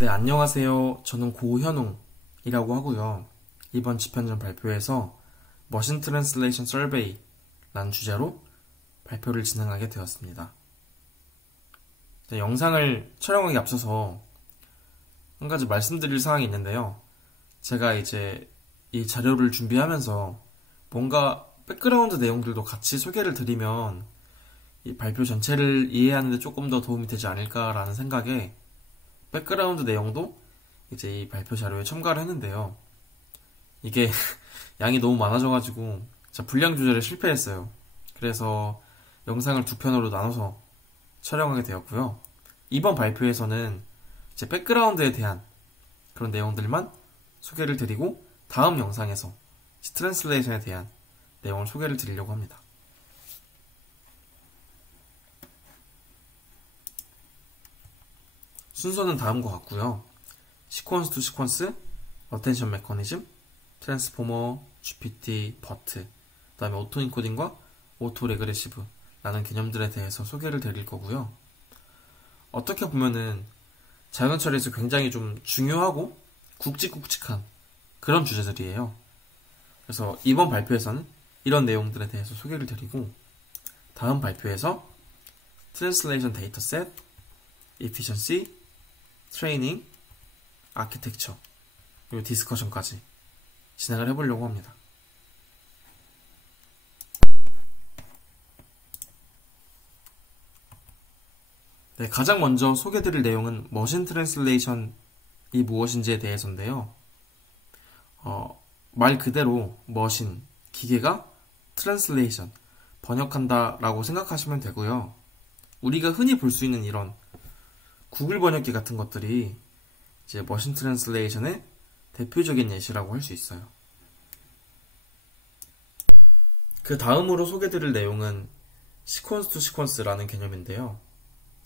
네, 안녕하세요. 저는 고현웅이라고 하고요. 이번 집현전 발표에서 머신 트랜슬레이션 서베이라는 주제로 발표를 진행하게 되었습니다. 네, 영상을 촬영하기 앞서서 한 가지 말씀드릴 사항이 있는데요. 제가 이제 이 자료를 준비하면서 뭔가 백그라운드 내용들도 같이 소개를 드리면 이 발표 전체를 이해하는 데 조금 더 도움이 되지 않을까라는 생각에 백그라운드 내용도 이제 이 발표 자료에 첨가를 했는데요. 이게 양이 너무 많아져가지고 제가 분량 조절에 실패했어요. 그래서 영상을 두 편으로 나눠서 촬영하게 되었고요. 이번 발표에서는 이제 백그라운드에 대한 그런 내용들만 소개를 드리고 다음 영상에서 트랜슬레이션에 대한 내용을 소개를 드리려고 합니다. 순서는 다음과 같고요. 시퀀스 투 시퀀스, 어텐션 메커니즘, 트랜스포머, GPT, 버트, 그 다음에 오토 인코딩과 오토 레그레시브 라는 개념들에 대해서 소개를 드릴 거고요. 어떻게 보면은 자연 처리에서 굉장히 좀 중요하고 굵직굵직한 그런 주제들이에요. 그래서 이번 발표에서는 이런 내용들에 대해서 소개를 드리고 다음 발표에서 트랜슬레이션 데이터셋, efficiency, 트레이닝, 아키텍처, 그리고 디스커션까지 진행을 해보려고 합니다. 네, 가장 먼저 소개드릴 내용은 머신 트랜슬레이션이 무엇인지에 대해서인데요. 말 그대로 머신, 기계가 트랜슬레이션, 번역한다라고 생각하시면 되고요. 우리가 흔히 볼 수 있는 이런 구글 번역기 같은 것들이 이제 머신 트랜슬레이션의 대표적인 예시라고 할 수 있어요. 그 다음으로 소개드릴 내용은 시퀀스 투 시퀀스라는 개념인데요.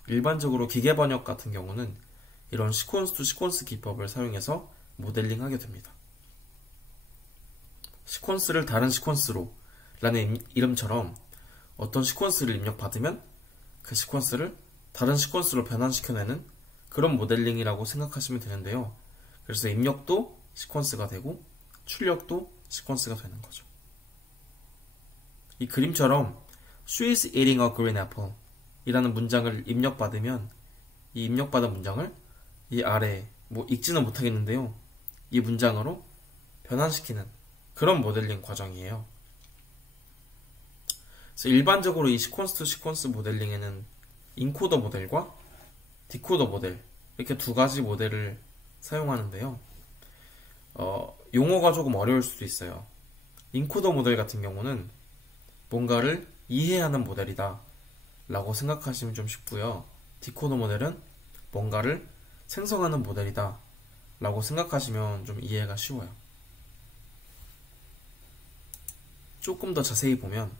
일반적으로 기계 번역 같은 경우는 이런 시퀀스 투 시퀀스 기법을 사용해서 모델링하게 됩니다. 시퀀스를 다른 시퀀스로 라는 이름처럼 어떤 시퀀스를 입력받으면 그 시퀀스를 다른 시퀀스로 변환시켜내는 그런 모델링이라고 생각하시면 되는데요. 그래서 입력도 시퀀스가 되고 출력도 시퀀스가 되는 거죠. 이 그림처럼 She is eating a green apple 이라는 문장을 입력받으면 이 입력받은 문장을 이 아래 읽지는 못하겠는데요. 이 문장으로 변환시키는 그런 모델링 과정이에요. 그래서 일반적으로 이 시퀀스 투 시퀀스 모델링에는 인코더 모델과 디코더 모델 이렇게 두 가지 모델을 사용하는데요. 용어가 조금 어려울 수도 있어요. 인코더 모델 같은 경우는 뭔가를 이해하는 모델이다 라고 생각하시면 좀 쉽고요. 디코더 모델은 뭔가를 생성하는 모델이다 라고 생각하시면 좀 이해가 쉬워요. 조금 더 자세히 보면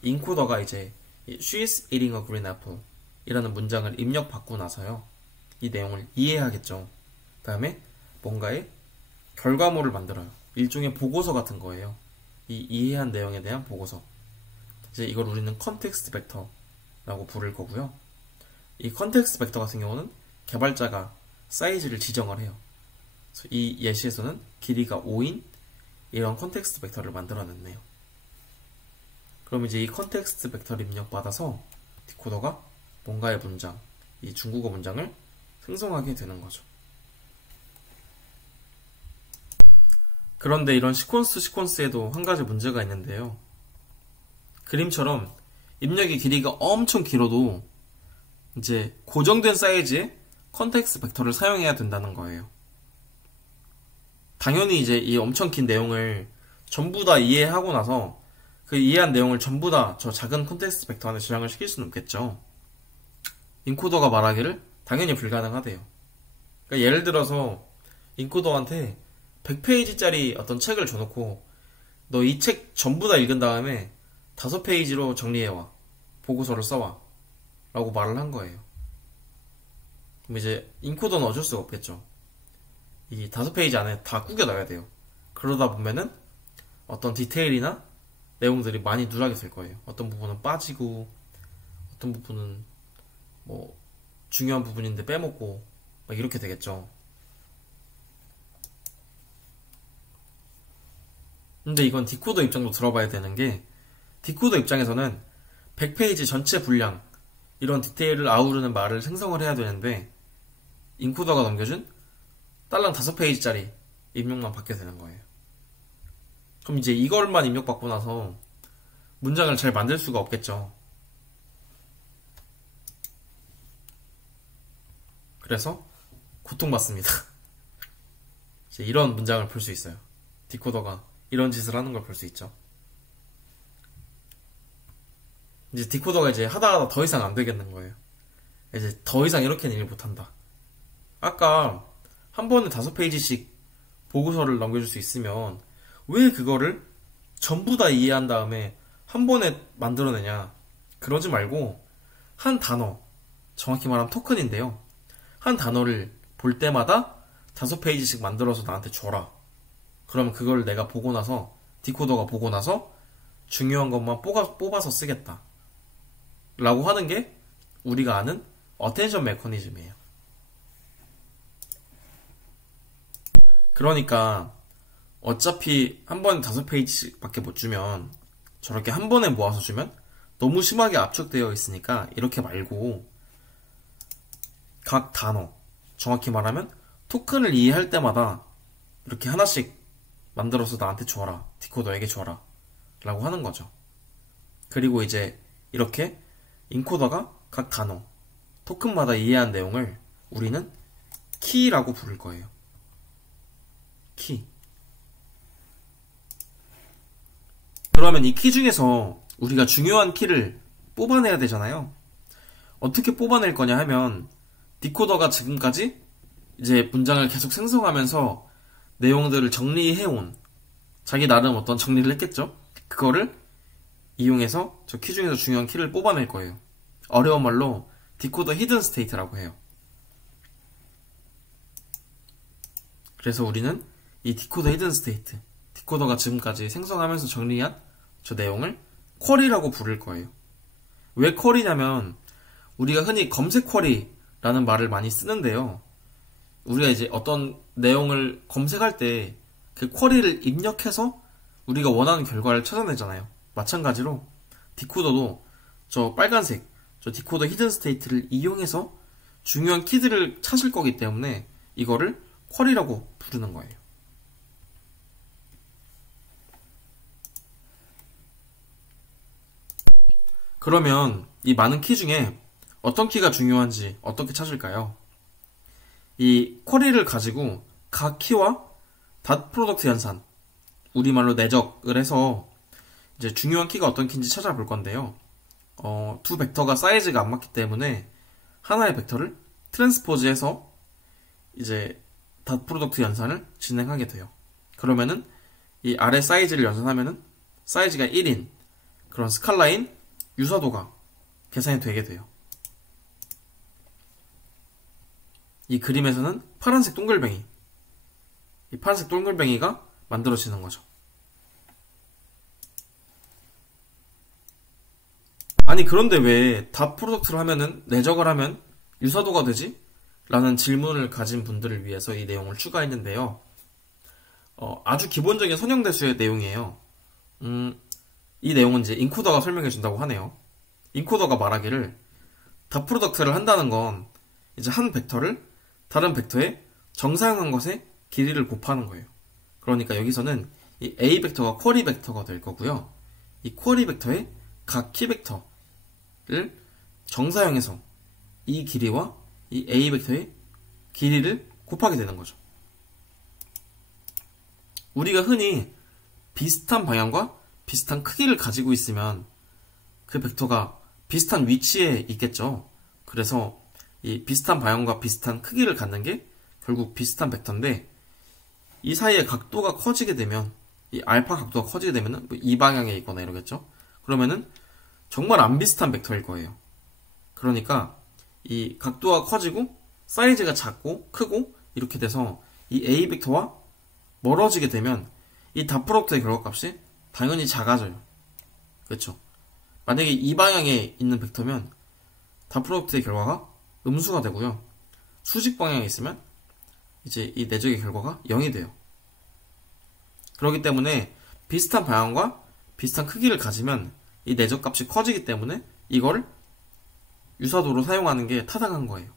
인코더가 이제 She is eating a green apple 이라는 문장을 입력받고 나서요. 이 내용을 이해하겠죠. 그 다음에 뭔가의 결과물을 만들어요. 일종의 보고서 같은 거예요. 이 이해한 내용에 대한 보고서. 이제 이걸 우리는 컨텍스트 벡터라고 부를 거고요. 이 컨텍스트 벡터 같은 경우는 개발자가 사이즈를 지정을 해요. 그래서 이 예시에서는 길이가 5인 이런 컨텍스트 벡터를 만들어냈네요. 그럼 이제 이 컨텍스트 벡터를 입력받아서 디코더가 뭔가의 문장, 이 중국어 문장을 생성하게 되는 거죠. 그런데 이런 시퀀스 시퀀스에도 한 가지 문제가 있는데요. 그림처럼 입력의 길이가 엄청 길어도 이제 고정된 사이즈의 컨텍스트 벡터를 사용해야 된다는 거예요. 당연히 이제 이 엄청 긴 내용을 전부 다 이해하고 나서 그 이해한 내용을 전부 다 저 작은 컨텍스트 벡터 안에 저장을 시킬 수는 없겠죠. 인코더가 말하기를 당연히 불가능하대요. 그러니까 예를 들어서 인코더한테 100페이지짜리 어떤 책을 줘놓고 너 이 책 전부 다 읽은 다음에 5페이지로 정리해와. 보고서를 써와. 라고 말을 한 거예요. 그럼 이제 인코더는 어쩔 수가 없겠죠. 이 5페이지 안에 다 꾸겨 넣어야 돼요. 그러다 보면은 어떤 디테일이나 내용들이 많이 누락이 될 거예요. 어떤 부분은 빠지고 어떤 부분은 중요한 부분인데 빼먹고 막 이렇게 되겠죠. 근데 이건 디코더 입장도 들어봐야 되는 게, 디코더 입장에서는 100페이지 전체 분량, 이런 디테일을 아우르는 말을 생성을 해야 되는데, 인코더가 넘겨준 딸랑 5페이지짜리 입력만 받게 되는 거예요. 그럼 이제 이걸만 입력받고 나서 문장을 잘 만들 수가 없겠죠. 그래서 고통받습니다. 이제 이런 문장을 볼 수 있어요. 디코더가 이런 짓을 하는 걸 볼 수 있죠. 이제 디코더가 이제 하다가 더 이상 안 되겠는 거예요. 이제 더 이상 이렇게는 일 못한다. 아까 한 번에 5페이지씩 보고서를 넘겨줄 수 있으면 왜 그거를 전부 다 이해한 다음에 한 번에 만들어내냐. 그러지 말고 한 단어, 정확히 말하면 토큰인데요. 한 단어를 볼 때마다 5페이지씩 만들어서 나한테 줘라. 그러면 그걸 내가 보고 나서, 디코더가 보고 나서 중요한 것만 뽑아서 쓰겠다. 라고 하는 게 우리가 아는 어텐션 메커니즘이에요. 그러니까 어차피 한 번에 5페이지씩 밖에 못 주면, 저렇게 한 번에 모아서 주면 너무 심하게 압축되어 있으니까 이렇게 말고 각 단어, 정확히 말하면 토큰을 이해할 때마다 이렇게 하나씩 만들어서 나한테 줘라, 디코더에게 줘라 라고 하는 거죠. 그리고 이제 이렇게 인코더가 각 단어, 토큰마다 이해한 내용을 우리는 키라고 부를 거예요. 키. 그러면 이 키 중에서 우리가 중요한 키를 뽑아내야 되잖아요. 어떻게 뽑아낼 거냐 하면, 디코더가 지금까지 이제 문장을 계속 생성하면서 내용들을 정리해온, 자기 나름 어떤 정리를 했겠죠? 그거를 이용해서 저 키 중에서 중요한 키를 뽑아낼 거예요. 어려운 말로 디코더 히든 스테이트라고 해요. 그래서 우리는 이 디코더 히든 스테이트, 디코더가 지금까지 생성하면서 정리한 저 내용을 쿼리라고 부를 거예요. 왜 쿼리냐면, 우리가 흔히 검색 쿼리라는 말을 많이 쓰는데요. 우리가 이제 어떤 내용을 검색할 때 그 쿼리를 입력해서 우리가 원하는 결과를 찾아내잖아요. 마찬가지로 디코더도 저 빨간색, 저 디코더 히든 스테이트를 이용해서 중요한 키들을 찾을 거기 때문에 이거를 쿼리라고 부르는 거예요. 그러면 이 많은 키 중에 어떤 키가 중요한지 어떻게 찾을까요? 이 쿼리를 가지고 각 키와 닷 프로덕트 연산, 우리말로 내적을 해서 이제 중요한 키가 어떤 키인지 찾아볼 건데요. 두 벡터가 사이즈가 안 맞기 때문에 하나의 벡터를 트랜스포즈해서 이제 닷 프로덕트 연산을 진행하게 돼요. 그러면은 이 아래 사이즈를 연산하면은 사이즈가 1인 그런 스칼라인 유사도가 계산이 되게 돼요. 이 그림에서는 파란색 동글뱅이, 이 파란색 동글뱅이가 만들어지는 거죠. 아니 그런데 왜 닷 프로덕트를 하면은, 내적을 하면 유사도가 되지? 라는 질문을 가진 분들을 위해서 이 내용을 추가했는데요. 아주 기본적인 선형대수의 내용이에요. 이 내용은 이제 인코더가 설명해 준다고 하네요. 인코더가 말하기를 닷 프로덕트를 한다는 건 이제 한 벡터를 다른 벡터에 정사형한 것의 길이를 곱하는 거예요. 그러니까 여기서는 이 A 벡터가 쿼리 벡터가 될 거고요. 이 쿼리 벡터의 각 키 벡터를 정사형해서 이 길이와 이 A 벡터의 길이를 곱하게 되는 거죠. 우리가 흔히 비슷한 방향과 비슷한 크기를 가지고 있으면 그 벡터가 비슷한 위치에 있겠죠. 그래서 이 비슷한 방향과 비슷한 크기를 갖는 게 결국 비슷한 벡터인데, 이 사이에 각도가 커지게 되면, 이 알파 각도가 커지게 되면은 이 방향에 있거나 이러겠죠. 그러면은 정말 안 비슷한 벡터일 거예요. 그러니까 이 각도가 커지고 사이즈가 작고 크고 이렇게 돼서 이 A 벡터와 멀어지게 되면 이 닷 프로덕트의 결과값이 당연히 작아져요. 그렇죠? 만약에 이 방향에 있는 벡터면 닷 프로덕트의 결과가 음수가 되고요. 수직 방향에 있으면 이제 이 내적의 결과가 0이 돼요. 그렇기 때문에 비슷한 방향과 비슷한 크기를 가지면 이 내적 값이 커지기 때문에 이걸 유사도로 사용하는 게 타당한 거예요.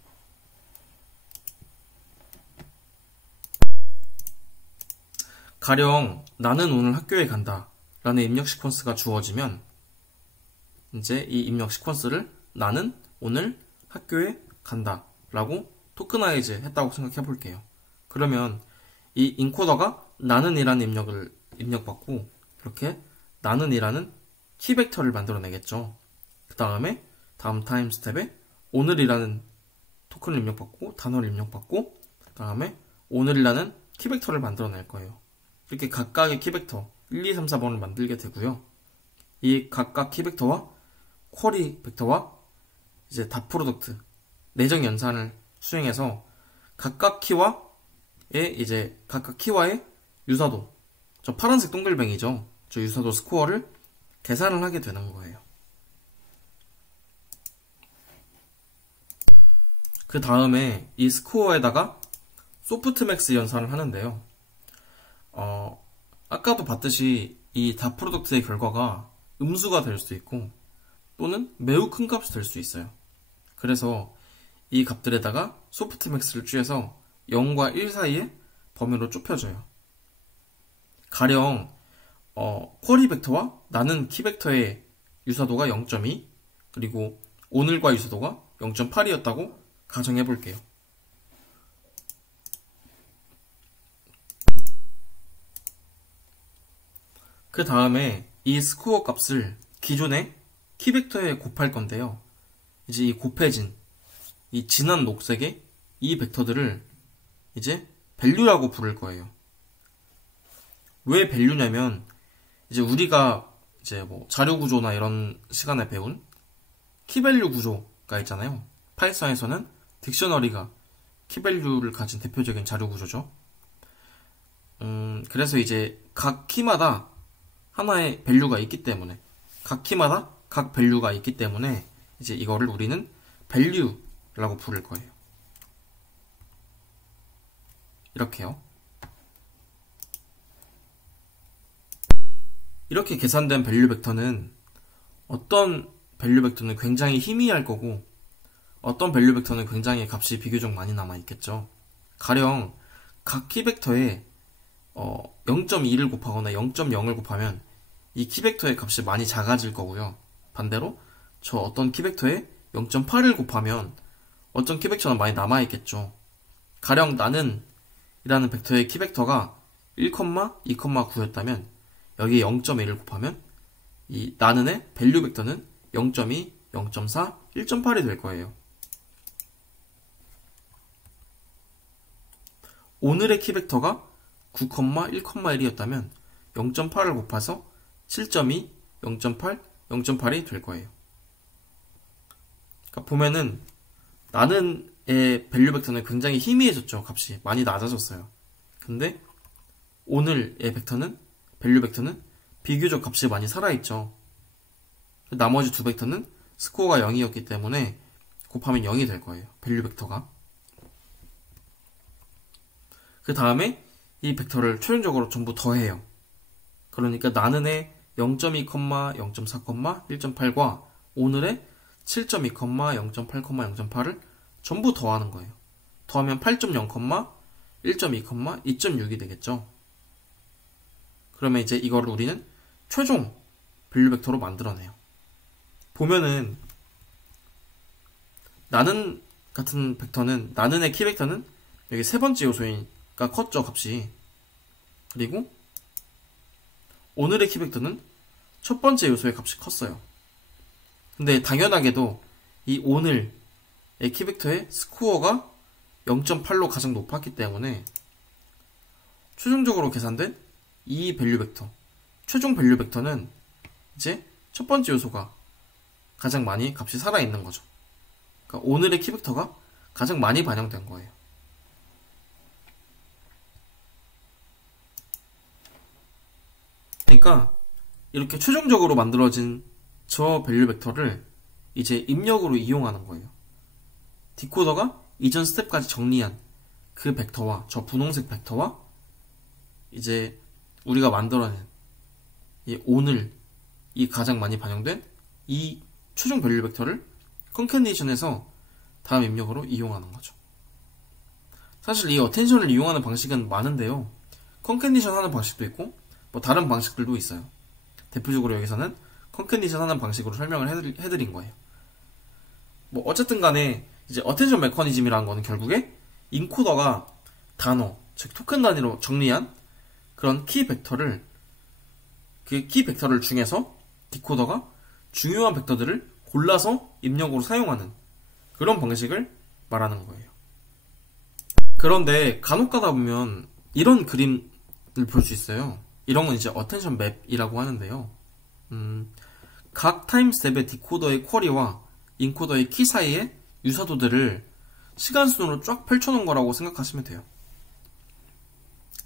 가령 나는 오늘 학교에 간다 라는 입력 시퀀스가 주어지면 이제 이 입력 시퀀스를 나는 오늘 학교에 간다 라고 토크나이즈 했다고 생각해 볼게요. 그러면 이 인코더가 나는이라는 입력을 입력받고 이렇게 나는이라는 키벡터를 만들어내겠죠. 그 다음에 다음 타임 스텝에 오늘이라는 토큰을 입력받고 단어를 입력받고 그 다음에 오늘이라는 키벡터를 만들어낼 거예요. 이렇게 각각의 키벡터 1, 2, 3, 4번을 만들게 되고요. 이 각각 키벡터와 쿼리 벡터와 이제 닷 프로덕트 내적 연산을 수행해서 각각 키와의 유사도, 저 파란색 동글뱅이죠. 저 유사도 스코어를 계산을 하게 되는 거예요. 그 다음에 이 스코어에다가 소프트맥스 연산을 하는데요. 아까도 봤듯이 이 닷 프로덕트의 결과가 음수가 될 수 있고 또는 매우 큰 값이 될 수 있어요. 그래서 이 값들에다가 소프트맥스를 취해서 0과 1 사이의 범위로 좁혀줘요. 가령 쿼리 벡터와 나는 키 벡터의 유사도가 0.2 그리고 오늘과 유사도가 0.8이었다고 가정해 볼게요. 그 다음에 이 스코어 값을 기존의 키 벡터에 곱할 건데요. 이제 이 곱해진 이 진한 녹색의 이 벡터들을 이제 밸류라고 부를 거예요. 왜 밸류냐면 이제 우리가 이제 뭐 자료 구조나 이런 시간에 배운 키밸류 구조가 있잖아요. 파이썬에서는 딕셔너리가 키밸류를 가진 대표적인 자료 구조죠. 그래서 이제 각 키마다 하나의 밸류가 있기 때문에 각 키마다 각 밸류가 있기 때문에 이제 이거를 우리는 밸류라고 부를 거예요. 이렇게요. 이렇게 계산된 밸류 벡터는 어떤 밸류 벡터는 굉장히 희미할 거고 어떤 밸류 벡터는 굉장히 값이 비교적 많이 남아 있겠죠. 가령 각 키 벡터에 0.2를 곱하거나 0.0을 곱하면 이 키 벡터의 값이 많이 작아질 거고요. 반대로 저 어떤 키 벡터에 0.8을 곱하면 어떤 키 벡터는 많이 남아 있겠죠. 가령 나는 이라는 벡터의 키 벡터가 1,2,9였다면 여기에 0.1을 곱하면 이 나는의 밸류 벡터는 0.2, 0.4, 1.8이 될 거예요. 오늘의 키 벡터가 9,1,1이었다면 0.8을 곱해서 7.2, 0.8, 0.8이 될 거예요. 그러니까 보면은 나는의 밸류 벡터는 굉장히 희미해졌죠. 값이 많이 낮아졌어요. 근데 오늘의 밸류 벡터는 비교적 값이 많이 살아있죠. 나머지 두 벡터는 스코어가 0이었기 때문에 곱하면 0이 될 거예요. 밸류 벡터가. 그 다음에 이 벡터를 최종적으로 전부 더해요. 그러니까 나는의 0.2, 0.4, 1.8과 오늘의 7.2, 0.8, 0.8을 전부 더하는 거예요. 더하면 8.0, 1.2, 2.6이 되겠죠. 그러면 이제 이거를 우리는 최종 밸류 벡터로 만들어내요. 보면은 나는 같은 벡터는 나는의 키 벡터는 여기 세 번째 요소니까 컸죠, 값이. 그리고 오늘의 키 벡터는 첫 번째 요소의 값이 컸어요. 근데 당연하게도 이 오늘의 키 벡터의 스코어가 0.8로 가장 높았기 때문에 최종적으로 계산된 이 밸류 벡터, 최종 밸류 벡터는 이제 첫 번째 요소가 가장 많이 값이 살아있는 거죠. 그러니까 오늘의 키 벡터가 가장 많이 반영된 거예요. 그러니까 이렇게 최종적으로 만들어진 저 밸류 벡터를 이제 입력으로 이용하는 거예요. 디코더가 이전 스텝까지 정리한 그 벡터와 저 분홍색 벡터와 이제 우리가 만들어낸 오늘 이 가장 많이 반영된 이 최종 밸류 벡터를 컨캐티네이션해서 다음 입력으로 이용하는 거죠. 사실 이 어텐션을 이용하는 방식은 많은데요. 컨캐티네이션 하는 방식도 있고 뭐 다른 방식들도 있어요. 대표적으로 여기서는 컨캐티네이션 하는 방식으로 설명을 해드린 거예요. 뭐 어쨌든 간에 이제 어텐션 메커니즘이라는 거는 결국에 인코더가 단어, 즉 토큰 단위로 정리한 그런 키 벡터를 그 키 벡터를 중에서 디코더가 중요한 벡터들을 골라서 입력으로 사용하는 그런 방식을 말하는 거예요. 그런데 간혹 가다 보면 이런 그림을 볼 수 있어요. 이런 건 이제 어텐션 맵이라고 하는데요. 각 타임 스텝의 디코더의 쿼리와 인코더의 키 사이의 유사도들을 시간 순으로 쫙 펼쳐놓은 거라고 생각하시면 돼요.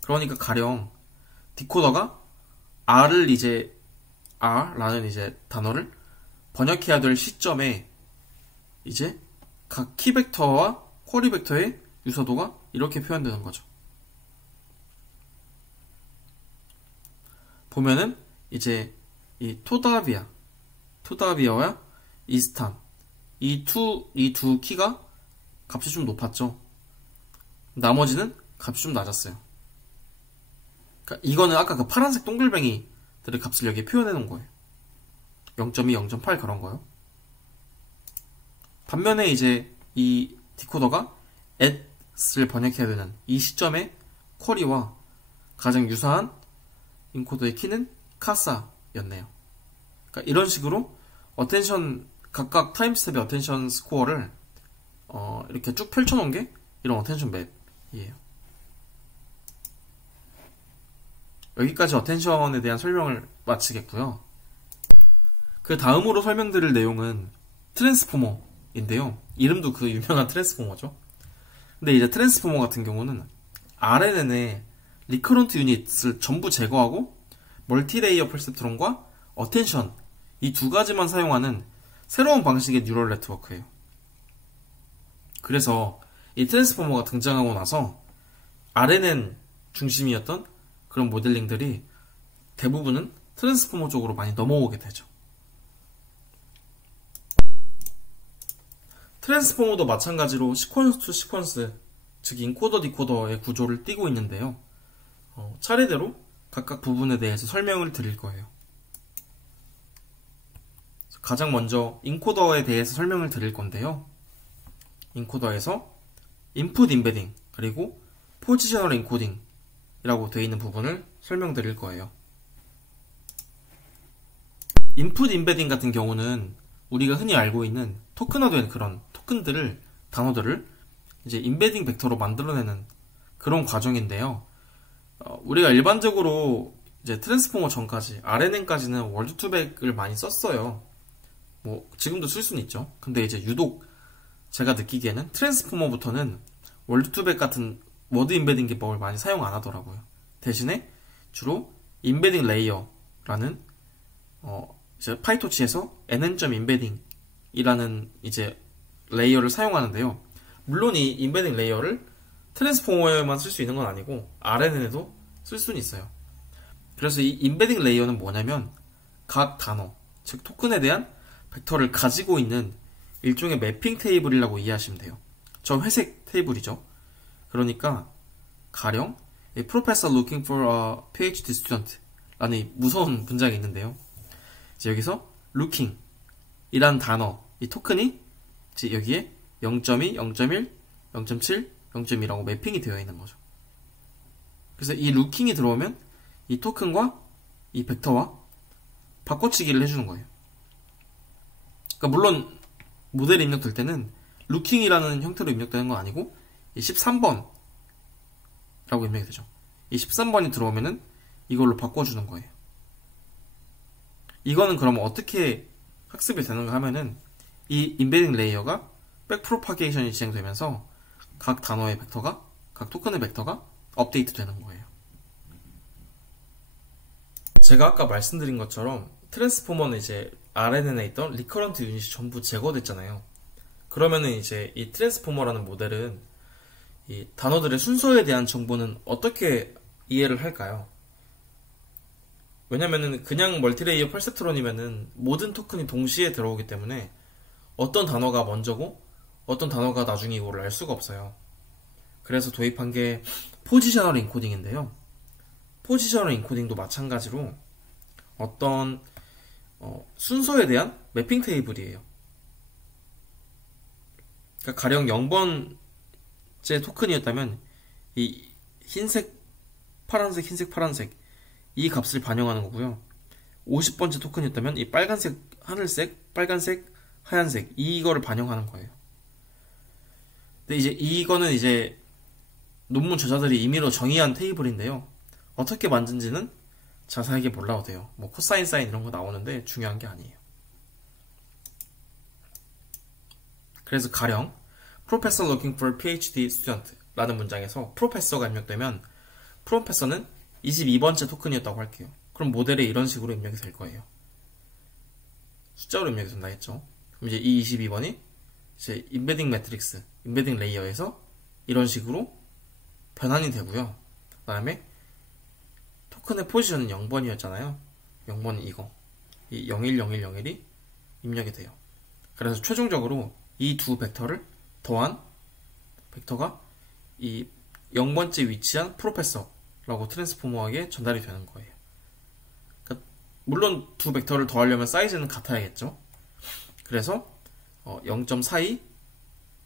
그러니까 가령 디코더가 R라는 이제 단어를 번역해야 될 시점에 이제 각 키 벡터와 쿼리 벡터의 유사도가 이렇게 표현되는 거죠. 보면은 이제 이 토다비아와 이스탄 이 두 키가 값이 좀 높았죠. 나머지는 값이 좀 낮았어요. 그러니까 이거는 아까 그 파란색 동글뱅이들의 값을 여기에 표현해 놓은 거예요. 0.2, 0.8 그런 거요. 반면에 이제 이 디코더가 at을 번역해야 되는 이 시점의 쿼리와 가장 유사한 인코더의 키는 카사였네요. 그러니까 이런 식으로 어텐션 각각 타임스텝의 어텐션 스코어를 이렇게 쭉 펼쳐놓은 게 이런 어텐션 맵이에요. 여기까지 어텐션에 대한 설명을 마치겠고요. 그 다음으로 설명드릴 내용은 트랜스포머인데요. 이름도 그 유명한 트랜스포머죠. 근데 이제 트랜스포머 같은 경우는 RNN의 리커런트 유닛을 전부 제거하고 멀티레이어 퍼셉트론과 어텐션 이 두 가지만 사용하는 새로운 방식의 뉴럴 네트워크예요. 그래서 이 트랜스포머가 등장하고 나서 RNN 중심이었던 그런 모델링들이 대부분은 트랜스포머 쪽으로 많이 넘어오게 되죠. 트랜스포머도 마찬가지로 시퀀스 투 시퀀스, 즉 인코더 디코더의 구조를 띠고 있는데요. 차례대로 각각 부분에 대해서 설명을 드릴 거예요. 가장 먼저 인코더에 대해서 설명을 드릴 건데요. 인코더에서 인풋 인베딩 그리고 포지셔널 인코딩 이라고 되어 있는 부분을 설명드릴 거예요. 인풋 인베딩 같은 경우는 우리가 흔히 알고 있는 토큰화된 그런 토큰들을, 단어들을 이제 인베딩 벡터로 만들어내는 그런 과정인데요. 우리가 일반적으로 이제 트랜스포머 전까지, RNN까지는 월드2백을 많이 썼어요. 뭐, 지금도 쓸 수는 있죠. 근데 이제 유독 제가 느끼기에는 트랜스포머부터는 월드2백 같은 워드 인베딩 기법을 많이 사용 안 하더라고요. 대신에 주로 인베딩 레이어라는 이제 파이토치에서 nn.embedding이라는 이제 레이어를 사용하는데요. 물론 이 인베딩 레이어를 트랜스포머에만 쓸 수 있는 건 아니고 RNN에도 쓸 수는 있어요. 그래서 이 인베딩 레이어는 뭐냐면 각 단어, 즉 토큰에 대한 벡터를 가지고 있는 일종의 매핑 테이블이라고 이해하시면 돼요. 저 회색 테이블이죠. 그러니까 가령 Professor looking for a PhD student 라는 이 무서운 문장이 있는데요. 이제 여기서 looking 이란 단어, 이 토큰이 이제 여기에 0.2, 0.1, 0.7, 0.2라고 매핑이 되어 있는 거죠. 그래서 이 looking이 들어오면 이 토큰과 이 벡터와 바꿔치기를 해주는 거예요. 그러니까 물론 모델이 입력될 때는 looking이라는 형태로 입력되는 건 아니고 이 13번 라고 입력이 되죠. 이 13번이 들어오면은 이걸로 바꿔주는 거예요. 이거는 그러면 어떻게 학습이 되는가 하면은 이 인베딩 레이어가 백프로파게이션이 진행되면서 각 단어의 벡터가, 각 토큰의 벡터가 업데이트 되는 거예요. 제가 아까 말씀드린 것처럼 트랜스포머는 이제 RNN에 있던 리커런트 유닛이 전부 제거됐잖아요. 그러면은 이제 이 트랜스포머라는 모델은 이 단어들의 순서에 대한 정보는 어떻게 이해를 할까요? 왜냐면은 그냥 멀티레이어 펄세트론이면은 모든 토큰이 동시에 들어오기 때문에 어떤 단어가 먼저고 어떤 단어가 나중이고를 알 수가 없어요. 그래서 도입한 게 포지셔널 인코딩인데요. 포지셔널 인코딩도 마찬가지로 어떤 순서에 대한 매핑 테이블이에요. 그러니까 가령 0번째 토큰이었다면 이 흰색, 파란색, 흰색, 파란색 이 값을 반영하는 거고요. 50번째 토큰이었다면 이 빨간색, 하늘색, 빨간색, 하얀색 이거를 반영하는 거예요. 근데 이제 이거는 이제 논문 저자들이 임의로 정의한 테이블인데요. 어떻게 만든지는 자세하게 몰라도 돼요. 뭐 코사인, 사인 이런 거 나오는데 중요한 게 아니에요. 그래서 가령 Professor looking for PhD student 라는 문장에서 프로페서가 입력되면 프로페서는 22번째 토큰이었다고 할게요. 그럼 모델에 이런 식으로 입력이 될 거예요. 숫자로 입력이 된다 했죠. 그럼 이제 이 22번이 이제 인베딩 매트릭스, 인베딩 레이어에서 이런 식으로 변환이 되고요. 그 다음에 토큰의 포지션은 0번이었잖아요. 0번은 이거. 이 010101이 입력이 돼요. 그래서 최종적으로 이 두 벡터를 더한 벡터가 이 0번째 위치한 프로페서라고 트랜스포머에게 전달이 되는 거예요. 그러니까 물론 두 벡터를 더하려면 사이즈는 같아야겠죠. 그래서 0.42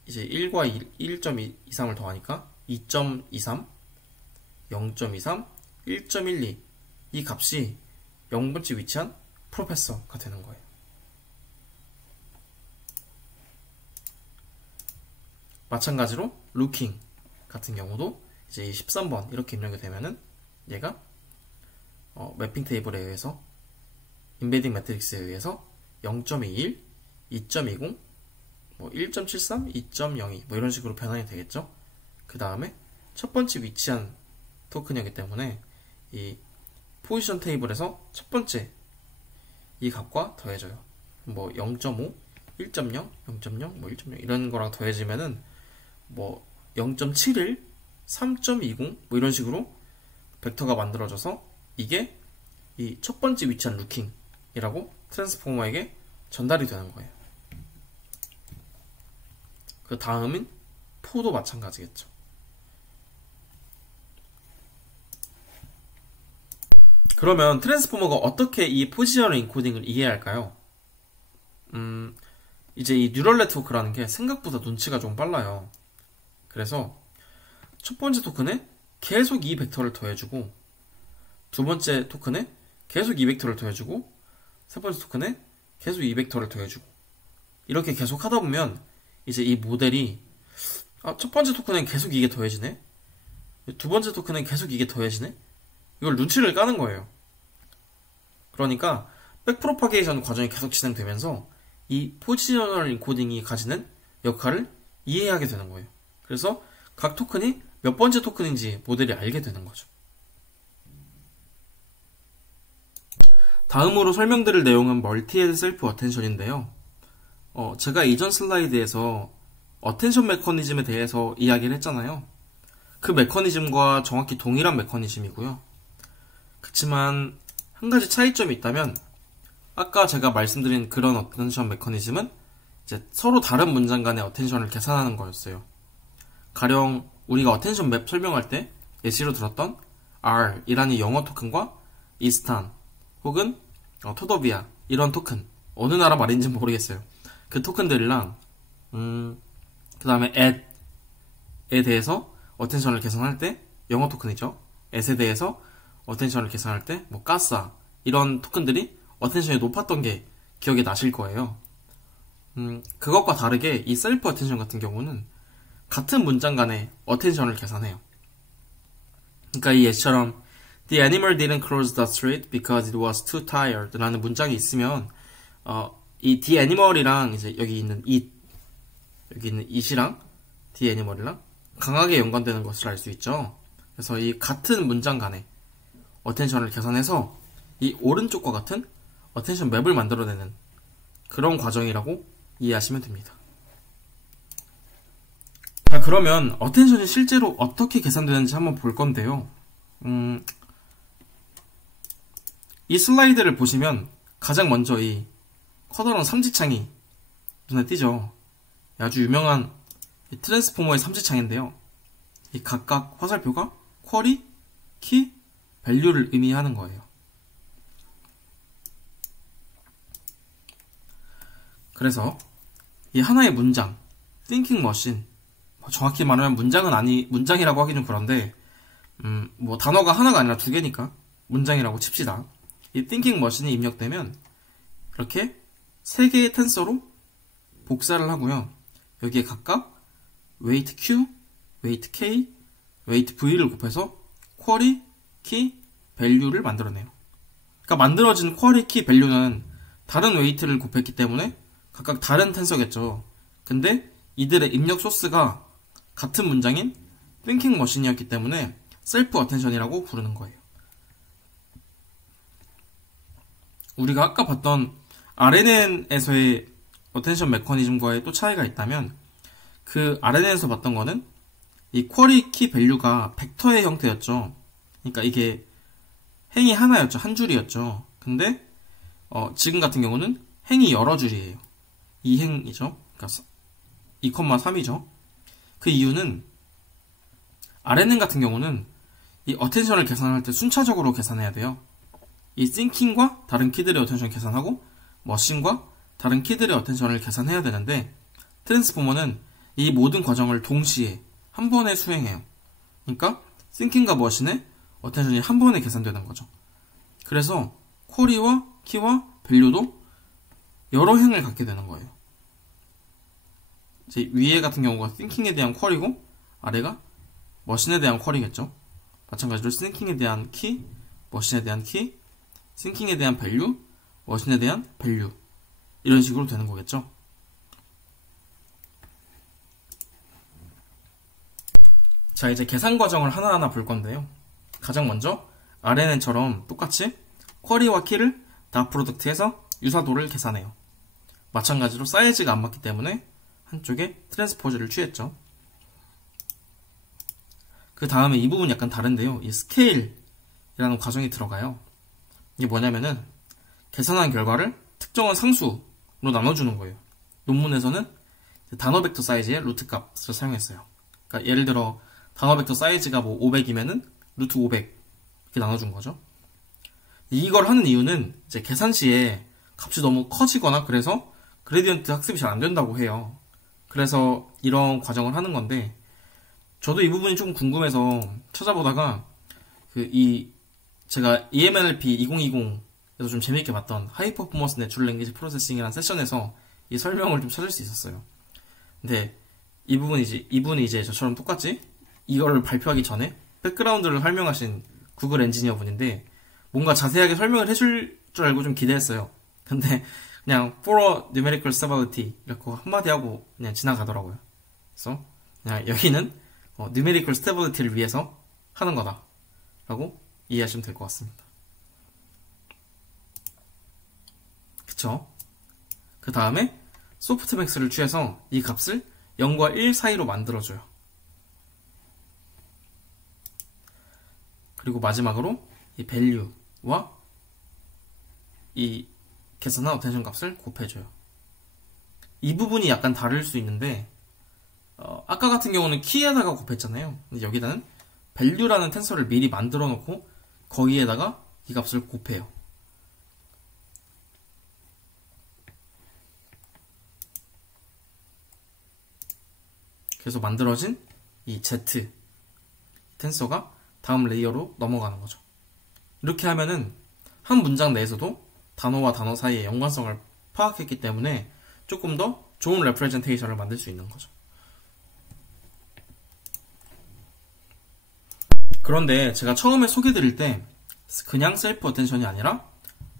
이제 1과 1.23을 더하니까 2.23, 0.23, 1.12 이 값이 0번째 위치한 프로페서가 되는 거예요. 마찬가지로 looking 같은 경우도 이제 이 13번 이렇게 입력이 되면은 얘가 매핑 테이블에 의해서 인베딩 매트릭스에 의해서 0.21, 2.20, 뭐 1.73, 2.02 뭐 이런 식으로 변환이 되겠죠. 그 다음에 첫 번째 위치한 토큰이기 때문에 이 포지션 테이블에서 첫 번째 이 값과 더해져요. 뭐 0.5, 1.0, 0.0, 뭐 1.0 이런 거랑 더해지면은 뭐 0.71, 3.20 뭐 이런 식으로 벡터가 만들어져서 이게 이 첫 번째 위치한 루킹이라고 트랜스포머에게 전달이 되는 거예요. 그 다음은 포도 마찬가지겠죠. 그러면 트랜스포머가 어떻게 이 포지셔널 인코딩을 이해할까요? 이제 이 뉴럴 네트워크라는 게 생각보다 눈치가 좀 빨라요. 그래서 첫 번째 토큰에 계속 이 벡터를 더해주고 두 번째 토큰에 계속 이 벡터를 더해주고 세 번째 토큰에 계속 이 벡터를 더해주고 이렇게 계속 하다 보면 이제 이 모델이 첫 번째 토큰엔 계속 이게 더해지네, 두 번째 토큰엔 계속 이게 더해지네, 이걸 눈치를 까는 거예요. 그러니까 백프로파게이션 과정이 계속 진행되면서 이 포지셔널 인코딩이 가지는 역할을 이해하게 되는 거예요. 그래서 각 토큰이 몇 번째 토큰인지 모델이 알게 되는 거죠. 다음으로 설명드릴 내용은 멀티헤드 셀프 어텐션인데요. 제가 이전 슬라이드에서 어텐션 메커니즘에 대해서 이야기를 했잖아요. 그 메커니즘과 정확히 동일한 메커니즘이고요. 그치만 한 가지 차이점이 있다면 아까 제가 말씀드린 그런 어텐션 메커니즘은 이제 서로 다른 문장 간의 어텐션을 계산하는 거였어요. 가령 우리가 어텐션 맵 설명할 때 예시로 들었던 R이라는 영어 토큰과 이스탄 혹은 토더비아 이런 토큰, 어느 나라 말인지 모르겠어요. 그 토큰들이랑 그 다음에 at에 대해서 어텐션을 계산할 때 영어 토큰이죠. at에 대해서 어텐션을 계산할 때 뭐 까싸 이런 토큰들이 어텐션이 높았던 게 기억이 나실 거예요. 그것과 다르게 이 셀프 어텐션 같은 경우는 같은 문장 간의 어텐션을 계산해요. 그러니까 이 예시처럼 The animal didn't cross the street because it was too tired 라는 문장이 있으면 이 the animal이랑 이제 여기 있는 it이랑 the animal이랑 강하게 연관되는 것을 알 수 있죠. 그래서 이 같은 문장 간의 어텐션을 계산해서 이 오른쪽과 같은 어텐션 맵을 만들어내는 그런 과정이라고 이해하시면 됩니다. 자, 그러면 어텐션이 실제로 어떻게 계산되는지 한번 볼 건데요. 이 슬라이드를 보시면 가장 먼저 이 커다란 삼지창이 눈에 띄죠. 아주 유명한 이 트랜스포머의 삼지창인데요. 이 각각 화살표가 쿼리, 키, 밸류를 의미하는 거예요. 그래서 이 하나의 문장, thinking machine, 정확히 말하면 문장이라고 하기 좀 그런데, 뭐 단어가 하나가 아니라 두 개니까 문장이라고 칩시다. 이 thinking machine이 입력되면 이렇게 세 개의 텐서로 복사를 하고요. 여기에 각각 weight Q, weight K, weight V를 곱해서 쿼리, 키, value를 만들어내요. 그러니까 만들어진 쿼리, 키, value는 다른 weight를 곱했기 때문에 각각 다른 텐서겠죠. 근데 이들의 입력 소스가 같은 문장인 thinking machine이었기 때문에 self attention이라고 부르는 거예요. 우리가 아까 봤던 RNN에서의 attention 메커니즘과의 또 차이가 있다면, 그 RNN에서 봤던 거는 이 쿼리, 키, 밸류가 벡터의 형태였죠. 그러니까 이게 행이 하나였죠. 한 줄이었죠. 근데 지금 같은 경우는 행이 여러 줄이에요. 2행이죠. 그러니까 2,3이죠. 그 이유는 RNN 같은 경우는 이 어텐션을 계산할 때 순차적으로 계산해야 돼요. 이 thinking과 다른 키들의 어텐션을 계산하고 머신과 다른 키들의 어텐션을 계산해야 되는데, 트랜스포머는 이 모든 과정을 동시에 한 번에 수행해요. 그러니까 thinking과 머신의 어텐션이 한 번에 계산되는 거죠. 그래서 쿼리와 키와 밸류도 여러 행을 갖게 되는 거예요. 이제 위에 같은 경우가 thinking에 대한 쿼리고 아래가 머신에 대한 쿼리겠죠. 마찬가지로 thinking에 대한 키, 머신에 대한 키, thinking에 대한 value, 머신에 대한 value, 이런 식으로 되는 거겠죠. 자, 이제 계산 과정을 하나하나 볼 건데요. 가장 먼저 RNN처럼 똑같이 쿼리와 키를 닷 프로덕트해서 유사도를 계산해요. 마찬가지로 사이즈가 안 맞기 때문에 한쪽에 트랜스포즈를 취했죠. 그 다음에 이 부분 약간 다른데요. 이 스케일이라는 과정이 들어가요. 이게 뭐냐면은 계산한 결과를 특정한 상수로 나눠주는 거예요. 논문에서는 단어 벡터 사이즈의 루트 값을 사용했어요. 그러니까 예를 들어 단어 벡터 사이즈가 뭐 500이면은 루트 500 이렇게 나눠준 거죠. 이걸 하는 이유는 이제 계산 시에 값이 너무 커지거나 그래서 그레디언트 학습이 잘 안 된다고 해요. 그래서 이런 과정을 하는 건데, 저도 이 부분이 조금 궁금해서 찾아보다가 제가 EMNLP 2020에서 좀 재밌게 봤던 하이 퍼포먼스 내추럴 랭귀지 프로세싱이라는 세션에서 이 설명을 좀 찾을 수 있었어요. 근데 이분이 이제 저처럼 똑같이 이거를 발표하기 전에 백그라운드를 설명하신 구글 엔지니어 분인데, 뭔가 자세하게 설명을 해줄 줄 알고 좀 기대했어요. 근데 그냥 for a numerical stability 이렇게 한마디 하고 그냥 지나가더라고요. 그래서 그냥 여기는 numerical stability를 위해서 하는 거다 라고 이해하시면 될 것 같습니다. 그쵸? 그 다음에 소프트맥스를 취해서 이 값을 0과 1 사이로 만들어줘요. 그리고 마지막으로 이 value와 이 계산한 어텐션 값을 곱해줘요. 이 부분이 약간 다를 수 있는데, 아까 같은 경우는 키에다가 곱했잖아요. 근데 여기다는 value라는 텐서를 미리 만들어 놓고 거기에다가 이 값을 곱해요. 그래서 만들어진 이 Z 텐서가 다음 레이어로 넘어가는 거죠. 이렇게 하면은 한 문장 내에서도 단어와 단어 사이의 연관성을 파악했기 때문에 조금 더 좋은 레프레젠테이션을 만들 수 있는 거죠. 그런데 제가 처음에 소개드릴 때 그냥 셀프 어텐션이 아니라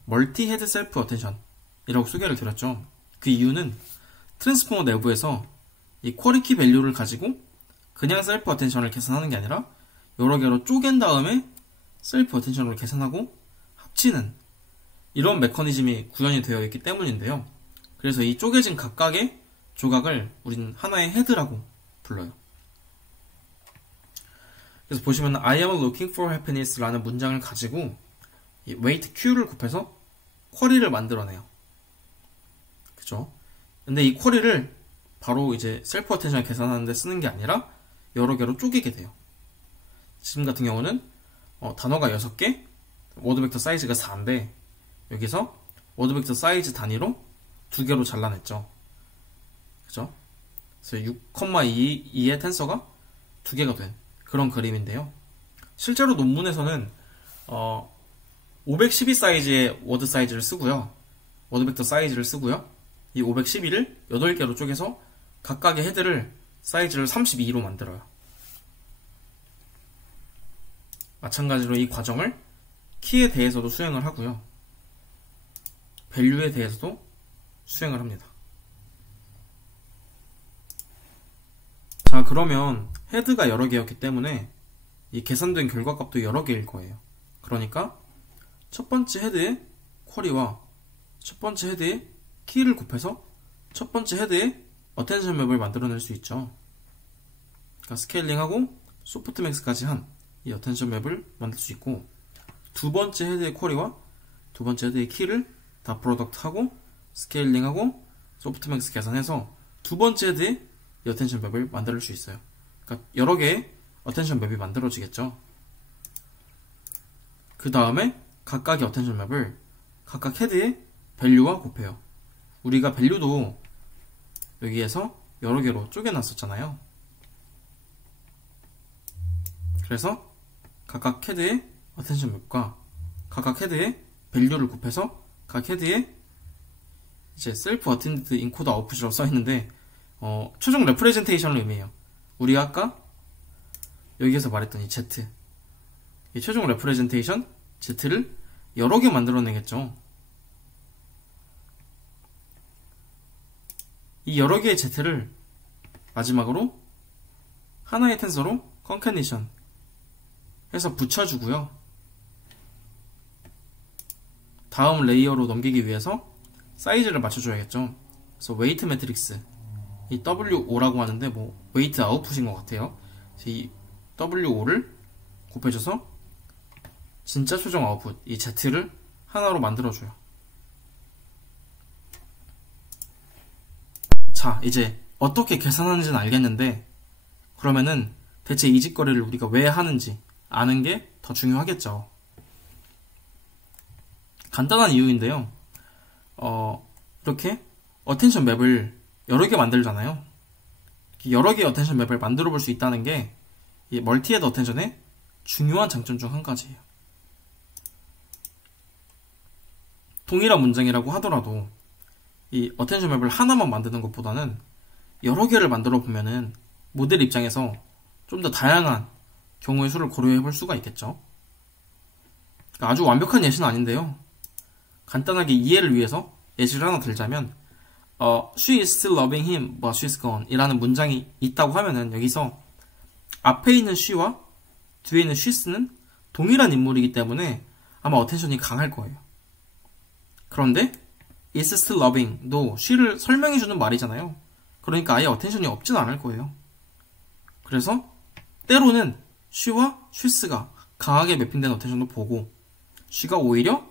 멀티 헤드 셀프 어텐션이라고 소개를 드렸죠. 그 이유는 트랜스포머 내부에서 이 쿼리키 밸류를 가지고 그냥 셀프 어텐션을 계산하는 게 아니라 여러 개로 쪼갠 다음에 셀프 어텐션으로 계산하고 합치는 이런 메커니즘이 구현이 되어 있기 때문인데요. 그래서 이 쪼개진 각각의 조각을 우리는 하나의 헤드라고 불러요. 그래서 보시면 I am looking for happiness 라는 문장을 가지고 이 weight Q를 곱해서 쿼리를 만들어내요. 그죠? 근데 이 쿼리를 바로 이제 셀프 어텐션을 계산하는데 쓰는 게 아니라 여러 개로 쪼개게 돼요. 지금 같은 경우는 단어가 6개, 워드 벡터 사이즈가 4인데 여기서 워드 벡터 사이즈 단위로 2개로 잘라냈죠. 그죠? 그래서 6,2의 텐서가 2개가 된 그런 그림인데요. 실제로 논문에서는 512 사이즈의 워드 사이즈를 쓰고요. 워드 벡터 사이즈를 쓰고요. 이 512를 8개로 쪼개서 각각의 헤드를 사이즈를 32로 만들어요. 마찬가지로 이 과정을 키에 대해서도 수행을 하고요. 밸류에 대해서도 수행을 합니다. 자, 그러면 헤드가 여러 개였기 때문에 이 계산된 결과값도 여러 개일 거예요. 그러니까 첫 번째 헤드의 쿼리와 첫 번째 헤드의 키를 곱해서 첫 번째 헤드의 어텐션 맵을 만들어낼 수 있죠. 그러니까 스케일링하고 소프트맥스까지 한 이 어텐션 맵을 만들 수 있고, 두 번째 헤드의 쿼리와 두 번째 헤드의 키를 다 프로덕트하고 스케일링하고 소프트맥스 계산해서 두 번째 헤드의 이 어텐션 맵을 만들 수 있어요. 그러니까 여러 개의 어텐션 맵이 만들어지겠죠. 그 다음에 각각의 어텐션 맵을 각각 헤드의 밸류와 곱해요. 우리가 밸류도 여기에서 여러 개로 쪼개놨었잖아요. 그래서 각각 헤드의 어텐션 맵과 각각 헤드의 밸류를 곱해서 각 헤드의 이제 셀프 어텐디드 인코더 아웃풋이라고 써있는데 최종 레프레젠테이션을 의미해요. 우리가 아까 여기에서 말했던 이 Z, 이 최종 레프레젠테이션 Z를 여러 개 만들어내겠죠. 이 여러 개의 Z를 마지막으로 하나의 텐서로 컨캐니션 해서 붙여주고요. 다음 레이어로 넘기기 위해서 사이즈를 맞춰줘야겠죠. 그래서 웨이트 매트릭스, 이 WO라고 하는데 뭐 웨이트 아웃풋인 것 같아요. 이 WO를 곱해줘서 진짜 최종 아웃풋, 이 Z를 하나로 만들어줘요. 자, 이제 어떻게 계산하는지는 알겠는데, 그러면은 대체 이 짓거리를 우리가 왜 하는지 아는 게 더 중요하겠죠. 간단한 이유인데요. 이렇게 어텐션 맵을 여러 개 만들잖아요. 여러 개의 어텐션 맵을 만들어 볼 수 있다는 게 이 멀티헤드 어텐션의 중요한 장점 중 한 가지예요. 동일한 문장이라고 하더라도 이 어텐션 맵을 하나만 만드는 것보다는 여러 개를 만들어 보면은 모델 입장에서 좀 더 다양한 경우의 수를 고려해 볼 수가 있겠죠. 그러니까 아주 완벽한 예시는 아닌데요. 간단하게 이해를 위해서 예시를 하나 들자면 She is still loving him, but she's gone 이라는 문장이 있다고 하면은 여기서 앞에 있는 she와 뒤에 있는 she's는 동일한 인물이기 때문에 아마 어텐션이 강할 거예요. 그런데 is still loving도 she를 설명해주는 말이잖아요. 그러니까 아예 어텐션이 없진 않을 거예요. 그래서 때로는 she와 shes가 강하게 매핑된 어텐션도 보고, she가 오히려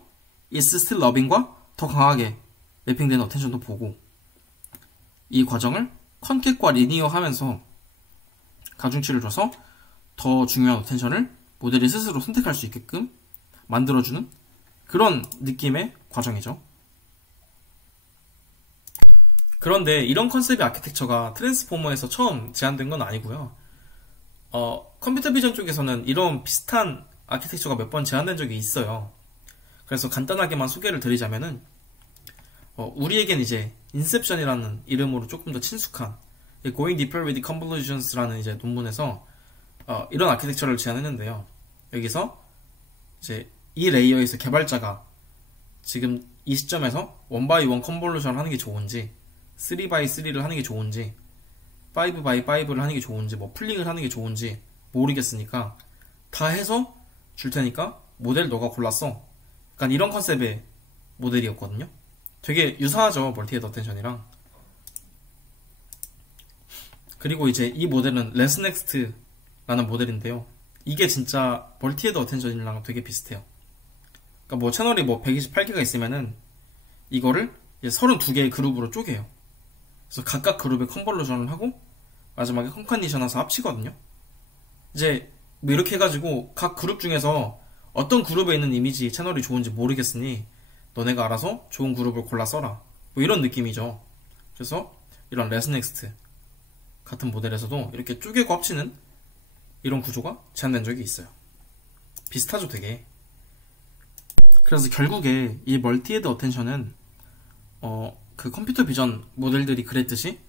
is still loving과 더 강하게 매핑된 어텐션도 보고, 이 과정을 컨캣과 리니어 하면서 가중치를 줘서 더 중요한 어텐션을 모델이 스스로 선택할 수 있게끔 만들어주는 그런 느낌의 과정이죠. 그런데 이런 컨셉의 아키텍처가 트랜스포머에서 처음 제안된 건 아니고요. 컴퓨터 비전 쪽에서는 이런 비슷한 아키텍처가 몇 번 제안된 적이 있어요. 그래서 간단하게만 소개를 드리자면은 우리에겐 이제 인셉션이라는 이름으로 조금 더 친숙한 Going Deeper with Convolutions라는 이제 논문에서 이런 아키텍처를 제안했는데요. 여기서 이제 이 레이어에서 개발자가 지금 이 시점에서 1x1 컨볼루션을 하는 게 좋은지, 3x3를 하는 게 좋은지, 5x5를 하는 게 좋은지, 뭐 풀링을 하는 게 좋은지 모르겠으니까 다 해서 줄 테니까 모델 너가 골랐어. 약간 이런 컨셉의 모델이었거든요. 되게 유사하죠, 멀티헤드 어텐션이랑. 그리고 이제 이 모델은 레스넥스트라는 모델인데요. 이게 진짜 멀티헤드 어텐션이랑 되게 비슷해요. 그러니까 뭐 채널이 뭐 128개가 있으면은 이거를 이제 32개의 그룹으로 쪼개요. 그래서 각각 그룹에 컨볼루션을 하고 마지막에 컨카니션해서 합치거든요. 이제 뭐 이렇게 해가지고 각 그룹 중에서 어떤 그룹에 있는 이미지 채널이 좋은지 모르겠으니 너네가 알아서 좋은 그룹을 골라 써라. 뭐 이런 느낌이죠. 그래서 이런 레스넥스트 같은 모델에서도 이렇게 쪼개고 합치는 이런 구조가 제안된 적이 있어요. 비슷하죠, 되게. 그래서 결국에 이 멀티헤드 어텐션은 그 컴퓨터 비전 모델들이 그랬듯이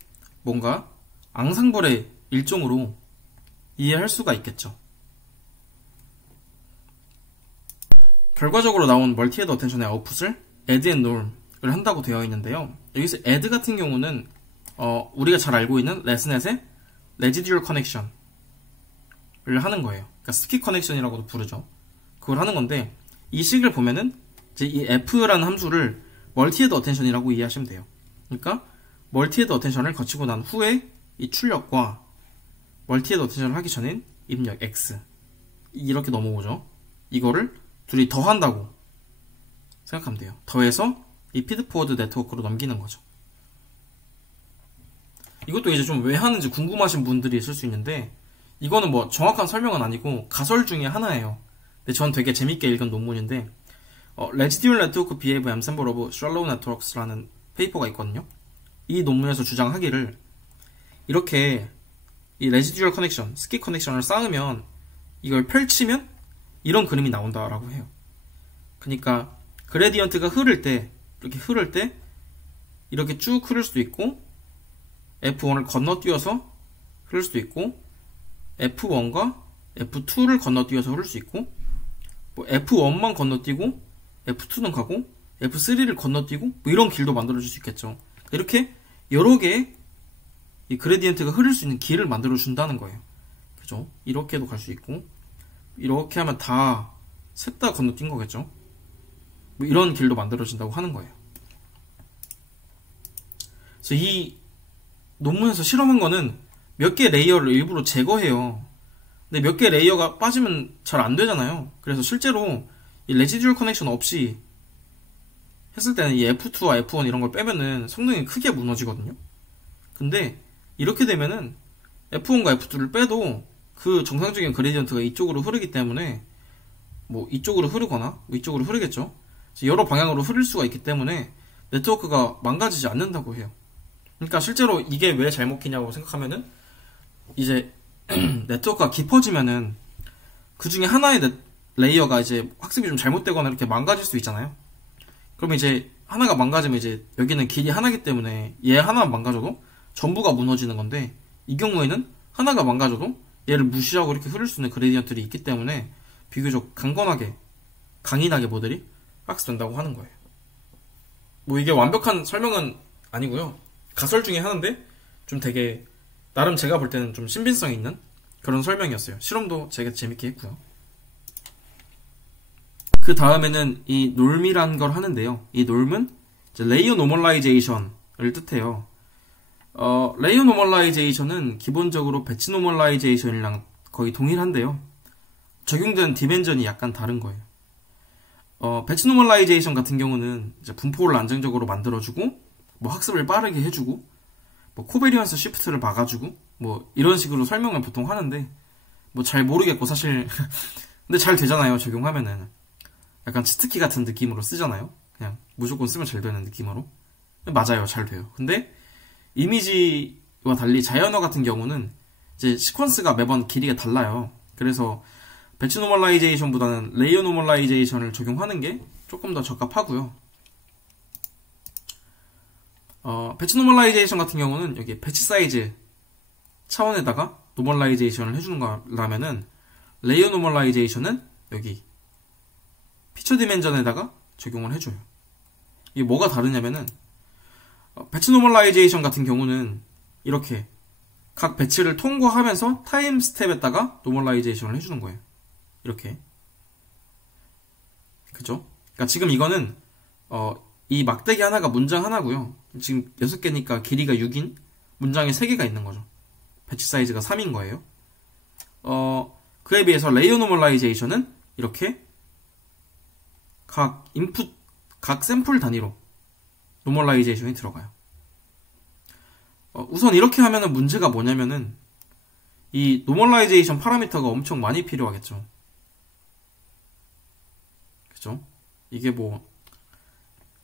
뭔가 앙상블의 일종으로 이해할 수가 있겠죠. 결과적으로 나온 멀티헤드 어텐션의 아웃풋을 add and norm을 한다고 되어 있는데요. 여기서 add 같은 경우는 우리가 잘 알고 있는 레스넷의 residual connection을 하는 거예요. 그러니까 스키 커넥션이라고도 부르죠. 그걸 하는 건데 이 식을 보면은 이제 이 f라는 함수를 멀티헤드 어텐션이라고 이해하시면 돼요. 그러니까 멀티헤드 어텐션을 거치고 난 후에 이 출력과 멀티헤드 어텐션을 하기 전엔 입력 x 이렇게 넘어오죠. 이거를 둘이 더한다고 생각하면 돼요. 더해서 이 피드포워드 네트워크로 넘기는 거죠. 이것도 이제 좀 왜 하는지 궁금하신 분들이 있을 수 있는데 이거는 뭐 정확한 설명은 아니고 가설 중에 하나예요. 근데 전 되게 재밌게 읽은 논문인데 Residual Network Behave Ensemble of Shallow Networks라는 페이퍼가 있거든요. 이 논문에서 주장하기를 이렇게 이 Residual Connection, 스키 커넥션을 쌓으면 이걸 펼치면 이런 그림이 나온다라고 해요. 그러니까 그레디언트가 흐를 때 이렇게 쭉 흐를 수도 있고 F1을 건너뛰어서 흐를 수도 있고 F1과 F2를 건너뛰어서 흐를 수 있고 뭐 F1만 건너뛰고 F2는 가고 F3를 건너뛰고 뭐 이런 길도 만들어줄 수 있겠죠. 이렇게 여러 개의 이 그레디언트가 흐를 수 있는 길을 만들어준다는 거예요. 그죠? 이렇게도 갈 수 있고 이렇게 하면 다 셋 다 건너뛴 거겠죠. 뭐 이런 길도 만들어진다고 하는 거예요. 그래서 이 논문에서 실험한 거는 몇 개 레이어를 일부러 제거해요. 근데 몇 개 레이어가 빠지면 잘 안 되잖아요. 그래서 실제로 이 레지듀얼 커넥션 없이 했을 때는 이 F2와 F1 이런 걸 빼면은 성능이 크게 무너지거든요. 근데 이렇게 되면은 F1과 F2를 빼도 그 정상적인 그레디언트가 이쪽으로 흐르기 때문에 뭐 이쪽으로 흐르거나 뭐 이쪽으로 흐르겠죠. 여러 방향으로 흐를 수가 있기 때문에 네트워크가 망가지지 않는다고 해요. 그러니까 실제로 이게 왜 잘 먹히냐고 생각하면은 이제 네트워크가 깊어지면은 그 중에 하나의 레이어가 이제 학습이 좀 잘못되거나 이렇게 망가질 수 있잖아요. 그러면 이제 하나가 망가지면 이제 여기는 길이 하나이기 때문에 얘 하나만 망가져도 전부가 무너지는 건데 이 경우에는 하나가 망가져도 얘를 무시하고 이렇게 흐를 수 있는 그레디언트들이 있기 때문에 비교적 강인하게 모델이 학습된다고 하는 거예요. 뭐 이게 완벽한 설명은 아니고요. 가설 중에 하나인데 좀 되게 나름 제가 볼 때는 좀 신빙성 있는 그런 설명이었어요. 실험도 되게 재밌게 했고요. 그 다음에는 이 norm이라는 걸 하는데요. 이 norm은 레이어 노멀라이제이션을 뜻해요. 레이어 노멀라이제이션은 기본적으로 배치 노멀라이제이션이랑 거의 동일한데요. 적용되는 디멘전이 약간 다른 거예요. 배치 노멀라이제이션 같은 경우는 이제 분포를 안정적으로 만들어주고 뭐 학습을 빠르게 해주고 뭐 코베리언스 시프트를 막아주고 뭐 이런 식으로 설명을 보통 하는데 뭐 잘 모르겠고 사실 근데 잘 되잖아요. 적용하면은 약간 치트키 같은 느낌으로 쓰잖아요. 그냥 무조건 쓰면 잘 되는 느낌으로. 맞아요. 잘 돼요. 근데 이미지와 달리 자연어 같은 경우는 이제 시퀀스가 매번 길이가 달라요. 그래서 배치 노멀라이제이션보다는 레이어 노멀라이제이션을 적용하는 게 조금 더 적합하고요. 배치 노멀라이제이션 같은 경우는 여기 배치 사이즈 차원에다가 노멀라이제이션을 해주는 거라면은 레이어 노멀라이제이션은 여기 피처 디멘전에다가 적용을 해줘요. 이게 뭐가 다르냐면은 배치 노멀라이제이션 같은 경우는 이렇게 각 배치를 통과하면서 타임 스텝에다가 노멀라이제이션을 해주는 거예요. 이렇게. 그죠? 그러니까 지금 이거는 이 막대기 하나가 문장 하나고요. 지금 6개니까 길이가 6인 문장에 3개가 있는 거죠. 배치 사이즈가 3인 거예요. 그에 비해서 레이어 노멀라이제이션은 이렇게 각 인풋, 각 샘플 단위로 노멀라이제이션이 들어가요. 우선 이렇게 하면은 문제가 뭐냐면은 이 노멀라이제이션 파라미터가 엄청 많이 필요하겠죠. 그죠? 이게 뭐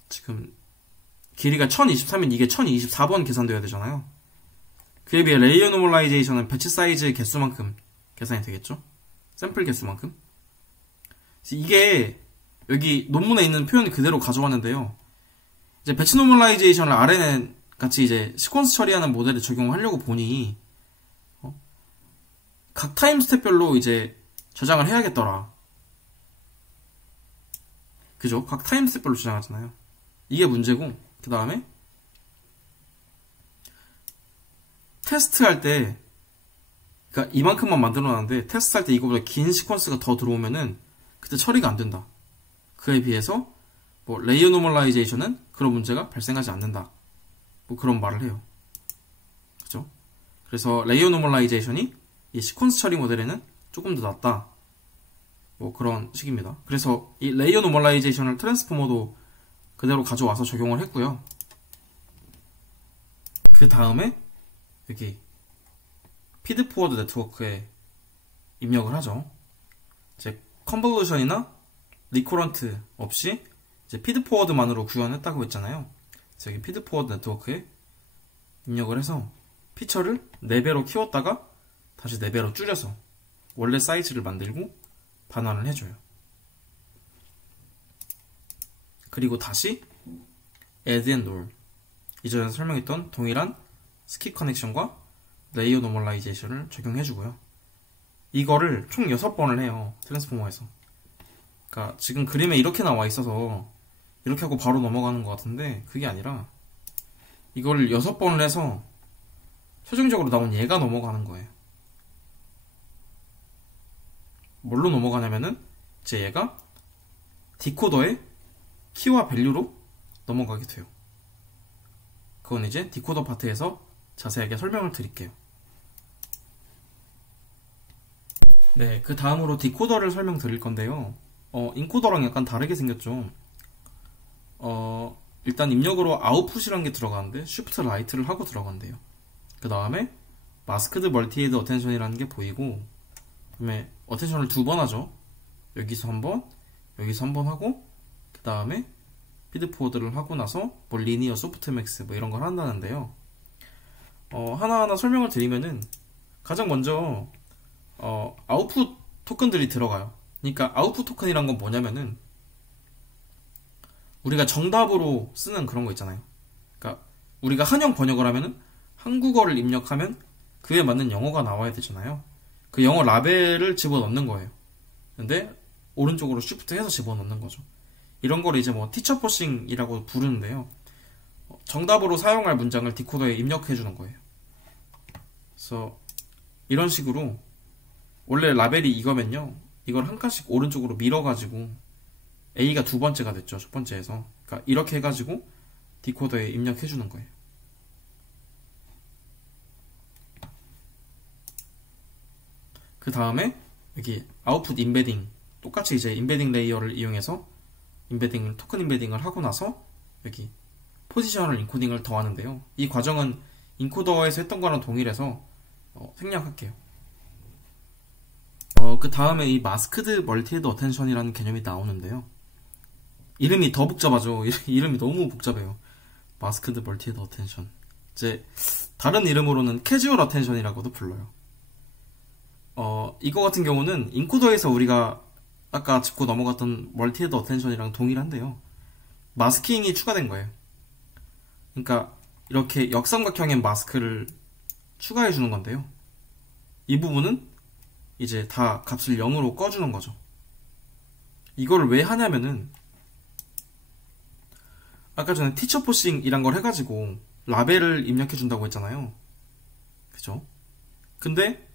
지금 길이가 1023면 이게 1024번 계산되어야 되잖아요. 그에 비해 레이어 노멀라이제이션은 배치 사이즈 개수만큼 계산이 되겠죠? 샘플 개수만큼. 이게 여기 논문에 있는 표현 그대로 가져왔는데요. 이제 배치 노멀라이제이션을 RNN 같이 이제 시퀀스 처리하는 모델에 적용하려고 보니 각 타임 스텝별로 이제 저장을 해야겠더라. 그죠? 각 타임 스텝별로 저장하잖아요. 이게 문제고, 그 다음에 테스트할 때, 그러니까 이만큼만 만들어놨는데 테스트할 때 이거보다 긴 시퀀스가 더 들어오면은 그때 처리가 안 된다. 그에 비해서 뭐 레이어 노멀라이제이션은 그런 문제가 발생하지 않는다. 뭐 그런 말을 해요. 그죠? 그래서 레이어 노멀라이제이션이 이 시퀀스 처리 모델에는 조금 더 낫다. 뭐 그런 식입니다. 그래서 이 레이어 노멀라이제이션을 트랜스포머도 그대로 가져와서 적용을 했고요. 그 다음에 여기 피드 포워드 네트워크에 입력을 하죠. 이제 컨볼루션이나 리코런트 없이 이제 피드 포워드만으로 구현했다고 했잖아요. 그래서 여기 피드 포워드 네트워크에 입력을 해서 피처를 4배로 키웠다가 다시 4배로 줄여서 원래 사이즈를 만들고 반환을 해줘요. 그리고 다시 add and all, 이전에 설명했던 동일한 스킵 커넥션과 레이어 노멀라이제이션을 적용해주고요. 이거를 총 6번을 해요. 트랜스포머에서. 그러니까 지금 그림에 이렇게 나와 있어서 이렇게 하고 바로 넘어가는 것 같은데 그게 아니라 이걸 6번을 해서 최종적으로 나온 얘가 넘어가는 거예요. 뭘로 넘어가냐면은 이제 얘가 디코더의 키와 밸류로 넘어가게 돼요. 그건 이제 디코더 파트에서 자세하게 설명을 드릴게요. 네, 그 다음으로 디코더를 설명드릴 건데요. 인코더랑 약간 다르게 생겼죠. 일단 입력으로 아웃풋이라는 게 들어가는데 Shift Right를 하고 들어간대요. 그 다음에 마스크드 멀티헤드 어텐션이라는 게 보이고, 그다음에 어텐션을 2번 하죠. 여기서 한번, 여기서 한번 하고, 그 다음에 피드 포워드를 하고 나서 뭐 리니어 소프트맥스 뭐 이런 걸 한다는데요. 하나하나 설명을 드리면은 가장 먼저 아웃풋 토큰들이 들어가요. 그러니까 아웃풋 토큰이란 건 뭐냐면은 우리가 정답으로 쓰는 그런 거 있잖아요. 그러니까 우리가 한영 번역을 하면은 한국어를 입력하면 그에 맞는 영어가 나와야 되잖아요. 그 영어 라벨을 집어넣는 거예요. 근데 오른쪽으로 쉬프트 해서 집어넣는 거죠. 이런 걸 이제 뭐 티처 포싱이라고 부르는데요. 정답으로 사용할 문장을 디코더에 입력해 주는 거예요. 그래서 이런 식으로 원래 라벨이 이거면요, 이걸 한 칸씩 오른쪽으로 밀어가지고 A가 2번째가 됐죠. 첫 번째에서. 그러니까 이렇게 해가지고 디코더에 입력해 주는 거예요. 그 다음에 여기 아웃풋 인베딩, 똑같이 이제 인베딩 레이어를 이용해서 토큰 인베딩을 하고 나서 여기 포지셔널 인코딩을 더하는데요. 이 과정은 인코더에서 했던 거랑 동일해서 생략할게요. 그 다음에 이 마스크드 멀티헤드 어텐션이라는 개념이 나오는데요. 이름이 더 복잡하죠. 이름이 너무 복잡해요. 마스크드 멀티헤드 어텐션. 이제 다른 이름으로는 캐주얼 어텐션이라고도 불러요. 이거 같은 경우는 인코더에서 우리가 아까 짚고 넘어갔던 멀티헤드 어텐션이랑 동일한데요. 마스킹이 추가된 거예요. 그러니까 이렇게 역삼각형의 마스크를 추가해 주는 건데요. 이 부분은 이제 다 값을 0으로 꺼주는 거죠. 이거를 왜 하냐면은 아까 전에 티처 포싱이란 걸 해가지고 라벨을 입력해 준다고 했잖아요. 그죠? 근데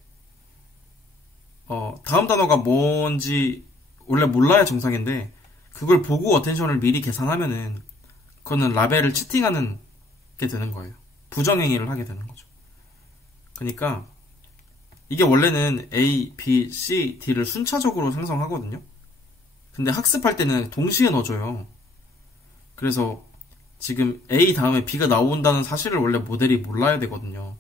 다음 단어가 뭔지 원래 몰라야 정상인데 그걸 보고 어텐션을 미리 계산하면은 그거는 라벨을 치팅하는 게 되는 거예요. 부정행위를 하게 되는 거죠. 그러니까 이게 원래는 A, B, C, D를 순차적으로 생성하거든요. 근데 학습할 때는 동시에 넣어줘요. 그래서 지금 A 다음에 B가 나온다는 사실을 원래 모델이 몰라야 되거든요.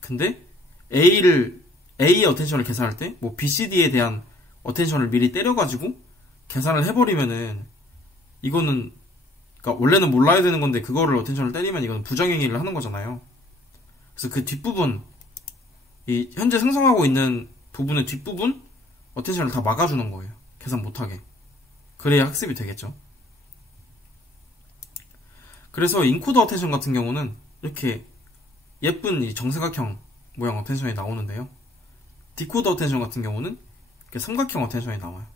근데 A의 어텐션을 계산할 때 뭐 B, C, D에 대한 어텐션을 미리 때려가지고 계산을 해버리면은 이거는 그러니까 원래는 몰라야 되는 건데 그거를 어텐션을 때리면 이거는 부정행위를 하는 거잖아요. 그래서 그 뒷부분 이 현재 생성하고 있는 부분의 뒷부분 어텐션을 다 막아주는 거예요. 계산 못하게. 그래야 학습이 되겠죠. 그래서 인코더 어텐션 같은 경우는 이렇게 예쁜 이 정사각형 모양 어텐션이 나오는데요. 디코더 어텐션 같은 경우는 이렇게 삼각형 어텐션이 나와요.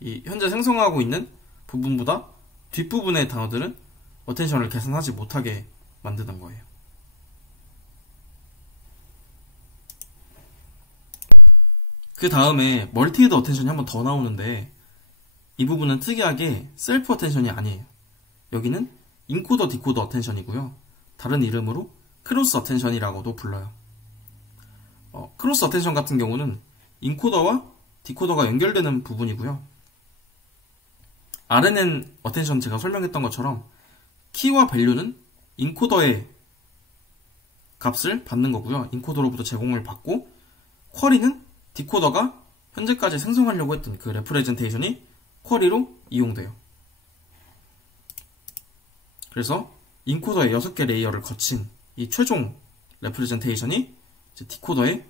이 현재 생성하고 있는 부분보다 뒷부분의 단어들은 어텐션을 계산하지 못하게 만드는 거예요. 그 다음에 멀티헤드 어텐션이 한 번 더 나오는데 이 부분은 특이하게 셀프 어텐션이 아니에요. 여기는 인코더 디코더 어텐션이고요. 다른 이름으로 크로스 어텐션이라고도 불러요. 크로스 어텐션 같은 경우는 인코더와 디코더가 연결되는 부분이고요. RNN 어텐션 제가 설명했던 것처럼 키와 밸류는 인코더의 값을 받는 거고요. 인코더로부터 제공을 받고 쿼리는 디코더가 현재까지 생성하려고 했던 그 레프레젠테이션이 쿼리로 이용돼요. 그래서 인코더의 6개 레이어를 거친 이 최종 레프레젠테이션이 디코더의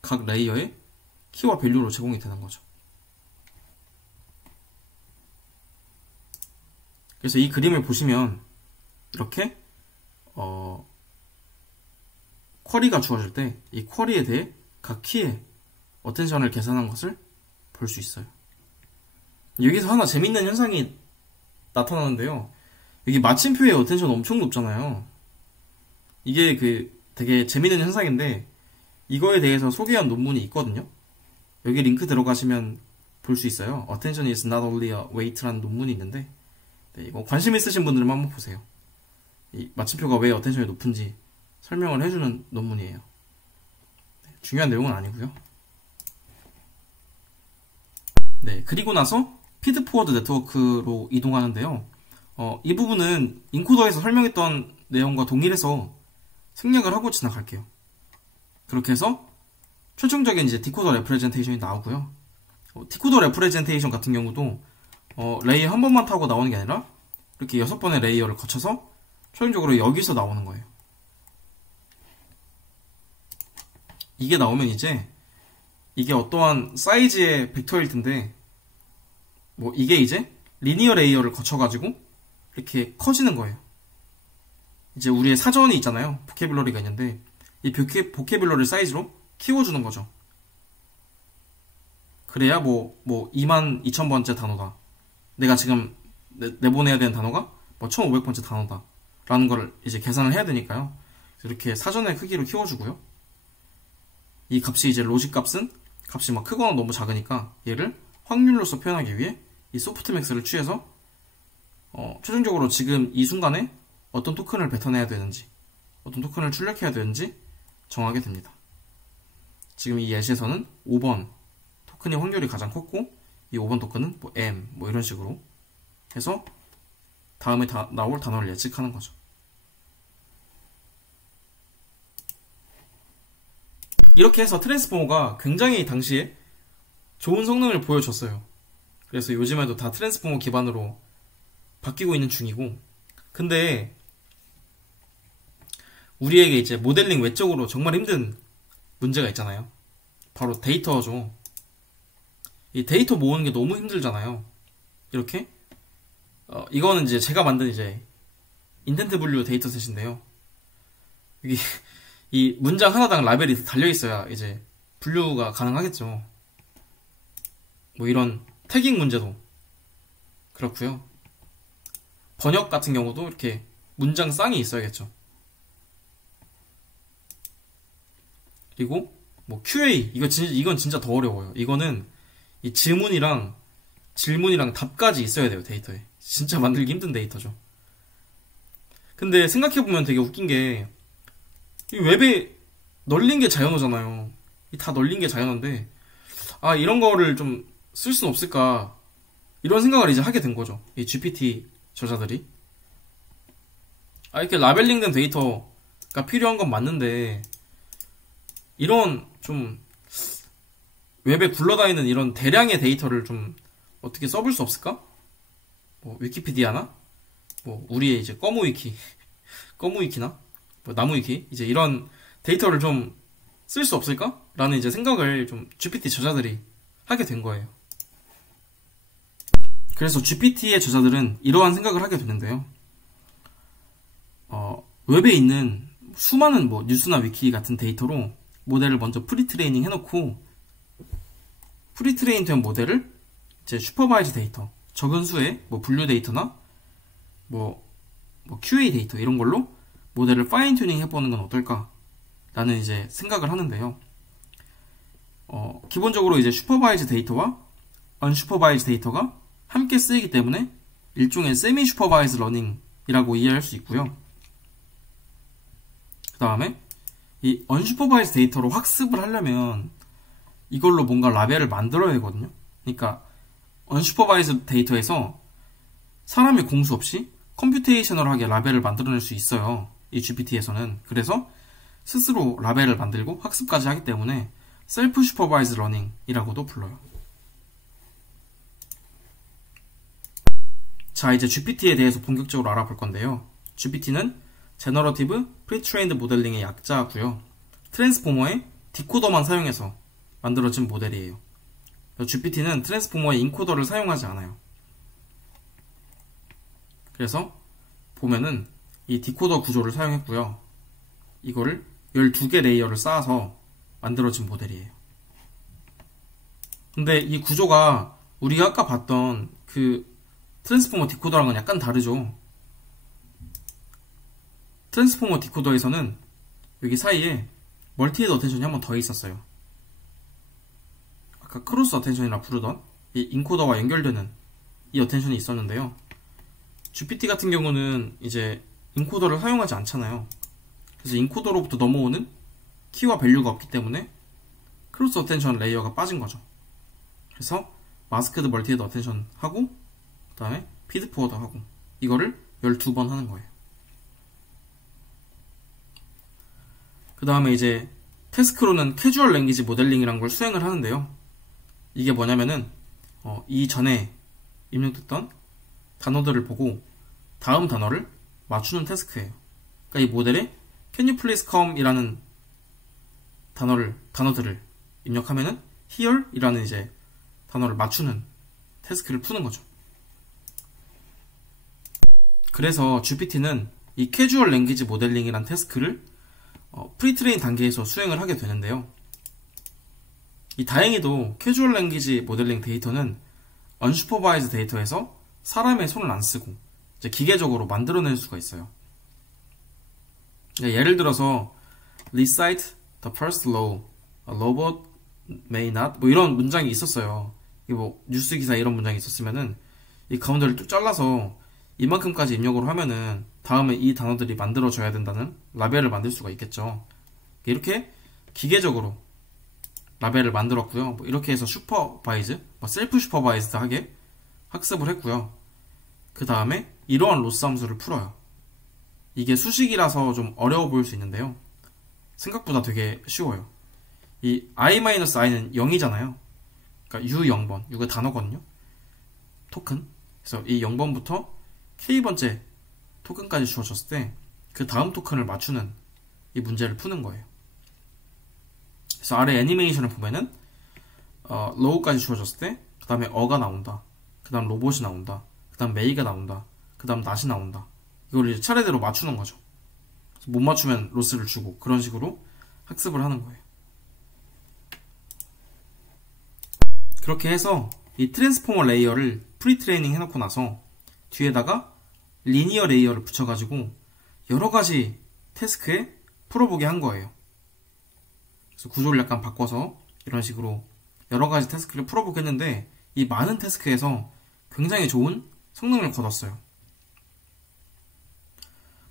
각 레이어의 키와 밸류로 제공이 되는 거죠. 그래서 이 그림을 보시면 이렇게 쿼리가 주어질 때 이 쿼리에 대해 각 키의 어텐션을 계산한 것을 볼 수 있어요. 여기서 하나 재밌는 현상이 나타나는데요. 여기 마침표의 어텐션 엄청 높잖아요. 이게 되게 재밌는 현상인데 이거에 대해서 소개한 논문이 있거든요. 여기 링크 들어가시면 볼 수 있어요. Attention is not only a weight라는 논문이 있는데 이거 관심 있으신 분들은 한번 보세요. 이 마침표가 왜 어텐션이 높은지 설명을 해주는 논문이에요. 중요한 내용은 아니고요. 네, 그리고 나서 피드포워드 네트워크로 이동하는데요. 이 부분은 인코더에서 설명했던 내용과 동일해서 생략을 하고 지나갈게요. 그렇게 해서 최종적인 이제 디코더 레프레젠테이션이 나오고요. 디코더 레프레젠테이션 같은 경우도 레이어 한 번만 타고 나오는 게 아니라 이렇게 6번의 레이어를 거쳐서 최종적으로 여기서 나오는 거예요. 이게 나오면 이제 이게 어떠한 사이즈의 벡터일 텐데 이게 이제 리니어 레이어를 거쳐가지고 이렇게 커지는 거예요. 이제 우리의 사전이 있잖아요. 보캐뷸러리가 있는데 이 보캐뷸러리 사이즈로 키워주는 거죠. 그래야 22,000번째 단어다. 내가 지금 내보내야 되는 단어가 1,500번째 단어다. 라는 걸 이제 계산을 해야 되니까요. 이렇게 사전의 크기로 키워주고요. 이 값이 이제 로직 값은 값이 크거나 너무 작으니까 얘를 확률로서 표현하기 위해 이 소프트맥스를 취해서 최종적으로 지금 이 순간에 어떤 토큰을 뱉어내야 되는지 어떤 토큰을 출력해야 되는지 정하게 됩니다. 지금 이 예시에서는 5번 토큰이 확률이 가장 컸고 이 5번 토큰은 M 이런 식으로 해서 다음에 나올 단어를 예측하는 거죠. 이렇게 해서 트랜스포머가 굉장히 당시에 좋은 성능을 보여줬어요. 그래서 요즘에도 다 트랜스포머 기반으로 바뀌고 있는 중이고, 근데 우리에게 이제 모델링 외적으로 정말 힘든 문제가 있잖아요. 바로 데이터죠. 이 데이터 모으는 게 너무 힘들잖아요. 이렇게 이거는 이제 제가 만든 이제 인텐트 분류 데이터셋인데요. 여기 이 문장 하나당 라벨이 달려 있어야 이제 분류가 가능하겠죠. 이런 태깅 문제도 그렇고요. 번역 같은 경우도 이렇게 문장 쌍이 있어야겠죠. 그리고 QA 이건 진짜 더 어려워요. 이거는 이 지문이랑 질문이랑 답까지 있어야 돼요. 데이터에 진짜 만들기 힘든 데이터죠. 근데 생각해보면 되게 웃긴 게 이 웹에 널린 게 자연어잖아요. 다 널린 게 자연어인데, 아, 이런 거를 좀 쓸 수는 없을까. 이런 생각을 이제 하게 된 거죠. 이 GPT 저자들이. 아, 이렇게 라벨링된 데이터가 필요한 건 맞는데, 이런 좀 웹에 굴러다니는 이런 대량의 데이터를 좀 어떻게 써볼 수 없을까? 뭐 위키피디아나 뭐 우리의 이제 꺼무위키 꺼무위키나 뭐 나무위키 이제 이런 데이터를 좀 쓸 수 없을까? 라는 이제 생각을 좀 GPT 저자들이 하게 된 거예요. 그래서 GPT의 저자들은 이러한 생각을 하게 되는데요. 웹에 있는 수많은 뭐 뉴스나 위키 같은 데이터로 모델을 먼저 프리트레이닝 해놓고 프리트레인 된 모델을 이제 슈퍼바이즈 데이터, 적은 수의 뭐 분류 데이터나 뭐 QA 데이터 이런 걸로 모델을 파인 튜닝 해보는 건 어떨까? 라는 이제 생각을 하는데요. 기본적으로 이제 슈퍼바이즈 데이터와 언슈퍼바이즈 데이터가 함께 쓰이기 때문에 일종의 세미 슈퍼바이즈 러닝이라고 이해할 수 있고요. 그 다음에 이 언슈퍼바이즈 데이터로 학습을 하려면 이걸로 뭔가 라벨을 만들어야 되거든요. 그러니까 언슈퍼바이즈 데이터에서 사람의 공수 없이 컴퓨테이셔널하게 라벨을 만들어낼 수 있어요. 이 GPT에서는. 그래서 스스로 라벨을 만들고 학습까지 하기 때문에 셀프 슈퍼바이즈 러닝이라고도 불러요. 자, 이제 GPT에 대해서 본격적으로 알아볼 건데요. GPT는 제너러티브 프리트레인드 모델링의 약자고요. 트랜스포머의 디코더만 사용해서 만들어진 모델이에요. GPT는 트랜스포머의 인코더를 사용하지 않아요. 그래서 보면은 이 디코더 구조를 사용했고요. 이거를 12개 레이어를 쌓아서 만들어진 모델이에요. 근데 이 구조가 우리가 아까 봤던 그 트랜스포머 디코더랑은 약간 다르죠. 트랜스포머 디코더에서는 여기 사이에 멀티헤드 어텐션이 한 번 더 있었어요. 아까 크로스 어텐션이라 부르던 이 인코더와 연결되는 이 어텐션이 있었는데요. GPT 같은 경우는 이제 인코더를 사용하지 않잖아요. 그래서 인코더로부터 넘어오는 키와 밸류가 없기 때문에 크로스 어텐션 레이어가 빠진 거죠. 그래서 마스크드 멀티헤드 어텐션 하고 그 다음에 피드 포워드 하고 이거를 12번 하는 거예요. 그 다음에 이제 태스크로는 캐주얼 랭귀지 모델링이라는 걸 수행을 하는데요. 이게 뭐냐면은 이전에 입력됐던 단어들을 보고 다음 단어를 맞추는 태스크예요. 그러니까 이 모델에 Can you please come 이라는 단어들을 입력하면은 here 이라는 이제 단어를 맞추는 태스크를 푸는 거죠. 그래서 GPT는 이 캐주얼 랭귀지 모델링이라는 태스크를 프리트레인 단계에서 수행을 하게 되는데요. 이 다행히도 캐주얼 랭귀지 모델링 데이터는 언슈퍼바이즈 데이터에서 사람의 손을 안 쓰고 이제 기계적으로 만들어낼 수가 있어요. 그러니까 예를 들어서 recite the first law, a robot may not 뭐 이런 문장이 있었어요. 뭐 뉴스 기사 이런 문장이 있었으면은 이 가운데를 쭉 잘라서 이만큼까지 입력을 하면은 다음에 이 단어들이 만들어져야 된다는 라벨을 만들 수가 있겠죠. 이렇게 기계적으로 라벨을 만들었고요. 뭐 이렇게 해서 슈퍼바이즈, 셀프 슈퍼바이즈드 하게 학습을 했고요. 그 다음에 이러한 로스 함수를 풀어요. 이게 수식이라서 좀 어려워 보일 수 있는데요. 생각보다 되게 쉬워요. 이 i-i는 0이잖아요. 그러니까 u0번, u가 단어거든요. 토큰. 그래서 이 0번부터 k번째 토큰까지 주어졌을 때 그 다음 토큰을 맞추는 이 문제를 푸는 거예요. 그래서 아래 애니메이션을 보면은 low까지 주어졌을 때 그 다음에 어가 나온다. 그 다음 로봇이 나온다. 그 다음 메이가 나온다. 그 다음 낫이 나온다. 이걸 이제 차례대로 맞추는 거죠. 못 맞추면 로스를 주고 그런 식으로 학습을 하는 거예요. 그렇게 해서 이 트랜스포머 레이어를 프리트레이닝 해놓고 나서 뒤에다가 리니어 레이어를 붙여가지고 여러가지 태스크에 풀어보게 한 거예요. 그래서 구조를 약간 바꿔서 이런 식으로 여러가지 태스크를 풀어보게 했는데 이 많은 태스크에서 굉장히 좋은 성능을 거뒀어요.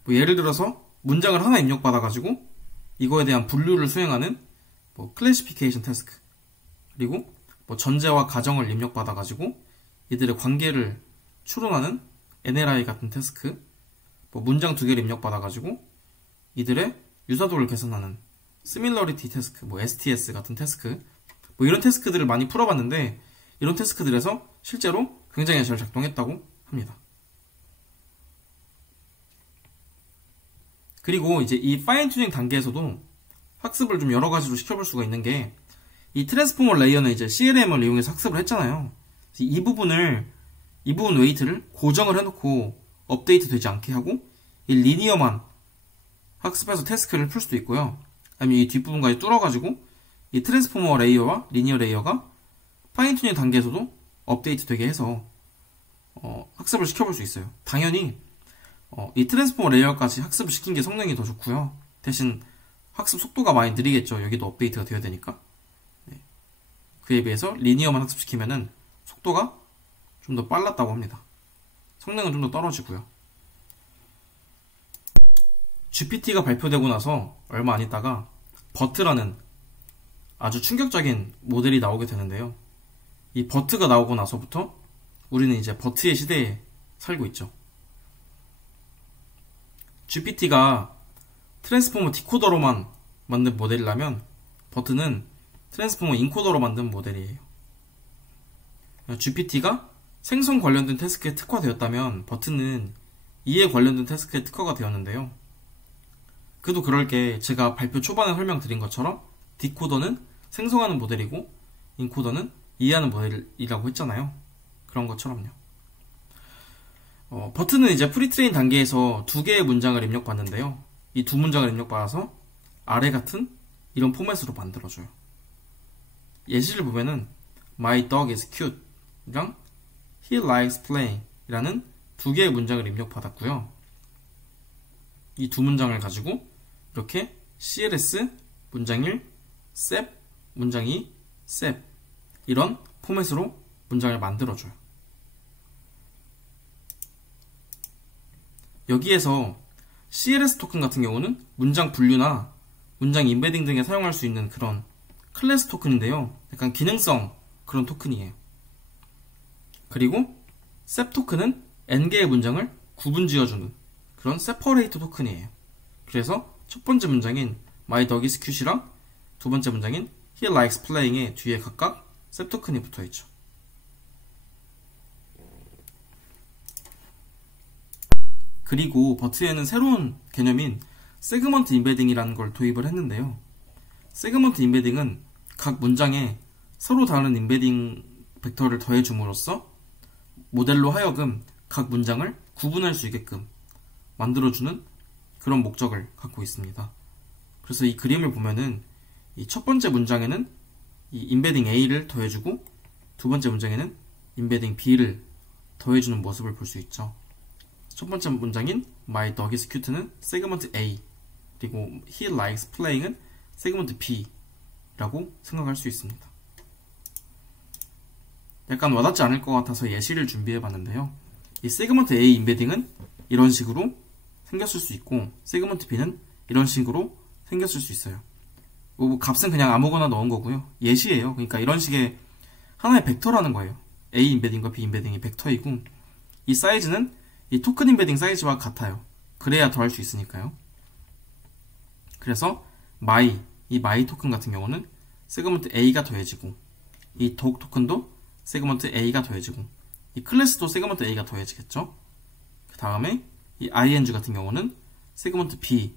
뭐 예를 들어서 문장을 하나 입력받아가지고 이거에 대한 분류를 수행하는 뭐 클래시피케이션 태스크, 그리고 뭐 전제와 가정을 입력받아가지고 이들의 관계를 추론하는 NLI 같은 태스크, 뭐 문장 두 개를 입력받아가지고 이들의 유사도를 개선하는 Similarity 태스크, 뭐 STS 같은 태스크, 뭐 이런 태스크들을 많이 풀어봤는데 이런 태스크들에서 실제로 굉장히 잘 작동했다고 합니다. 그리고 이제 이 파인 튜닝 단계에서도 학습을 좀 여러 가지로 시켜볼 수가 있는 게, 이 트랜스포머 레이어는 이제 CLM을 이용해서 학습을 했잖아요. 이 부분 웨이트를 고정을 해놓고 업데이트 되지 않게 하고 이 리니어만 학습해서 태스크를 풀 수도 있고요. 아니면 이 뒷부분까지 뚫어가지고 이 트랜스포머 레이어와 리니어 레이어가 파인 튜닝 단계에서도 업데이트 되게 해서 학습을 시켜볼 수 있어요. 당연히 이 트랜스포머 레이어까지 학습을 시킨 게 성능이 더 좋고요. 대신 학습 속도가 많이 느리겠죠. 여기도 업데이트가 되어야 되니까. 네. 그에 비해서 리니어만 학습시키면은 속도가 좀 더 빨랐다고 합니다. 성능은 좀 더 떨어지고요. GPT가 발표되고 나서 얼마 안 있다가 버트라는 아주 충격적인 모델이 나오게 되는데요. 이 버트가 나오고 나서부터 우리는 이제 버트의 시대에 살고 있죠. GPT가 트랜스포머 디코더로만 만든 모델이라면 버트는 트랜스포머 인코더로 만든 모델이에요. GPT가 생성 관련된 태스크에 특화되었다면 버트는 이해 관련된 태스크에 특화가 되었는데요. 그도 그럴 게 제가 발표 초반에 설명드린 것처럼 디코더는 생성하는 모델이고 인코더는 이해하는 모델이라고 했잖아요. 그런 것처럼요. 버트는 이제 프리트레인 단계에서 두 개의 문장을 입력받는데요. 이 두 문장을 입력받아서 아래 같은 이런 포맷으로 만들어줘요. 예시를 보면은 My dog is cute 이랑 He likes playing 이라는 두 개의 문장을 입력받았고요. 이 두 문장을 가지고 이렇게 CLS 문장 1, SEP 문장 2, SEP 이런 포맷으로 문장을 만들어줘요. 여기에서 CLS 토큰 같은 경우는 문장 분류나 문장 임베딩 등에 사용할 수 있는 그런 클래스 토큰인데요. 약간 기능성 그런 토큰이에요. 그리고 SEP 토큰은 n개의 문장을 구분 지어주는 그런 세퍼레이트 토큰이에요. 그래서 첫 번째 문장인 My dog is cute이랑 두 번째 문장인 He likes playing의 뒤에 각각 SEP 토큰이 붙어있죠. 그리고 버트에는 새로운 개념인 세그먼트 임베딩이라는 걸 도입을 했는데요. 세그먼트 임베딩은 각 문장에 서로 다른 임베딩 벡터를 더해줌으로써 모델로 하여금 각 문장을 구분할 수 있게끔 만들어주는 그런 목적을 갖고 있습니다. 그래서 이 그림을 보면은 이 첫 번째 문장에는 이 임베딩 A를 더해주고 두 번째 문장에는 임베딩 B를 더해주는 모습을 볼 수 있죠. 첫 번째 문장인 My dog is cute는 세그먼트 A, 그리고 He likes playing은 세그먼트 B라고 생각할 수 있습니다. 약간 와닿지 않을 것 같아서 예시를 준비해봤는데요. 이 세그먼트 A 임베딩은 이런 식으로 생겼을 수 있고 세그먼트 B는 이런 식으로 생겼을 수 있어요. 뭐 값은 그냥 아무거나 넣은 거고요. 예시예요. 그러니까 이런 식의 하나의 벡터라는 거예요. A 임베딩과 B 임베딩이 벡터이고 이 사이즈는 이 토큰 임베딩 사이즈와 같아요. 그래야 더 할 수 있으니까요. 그래서 이 my 토큰 같은 경우는 세그먼트 A가 더해지고 이 dog 토큰도 세그먼트 A가 더해지고 이 클래스도 세그먼트 A가 더해지겠죠. 그 다음에 이 ing 같은 경우는 세그먼트 B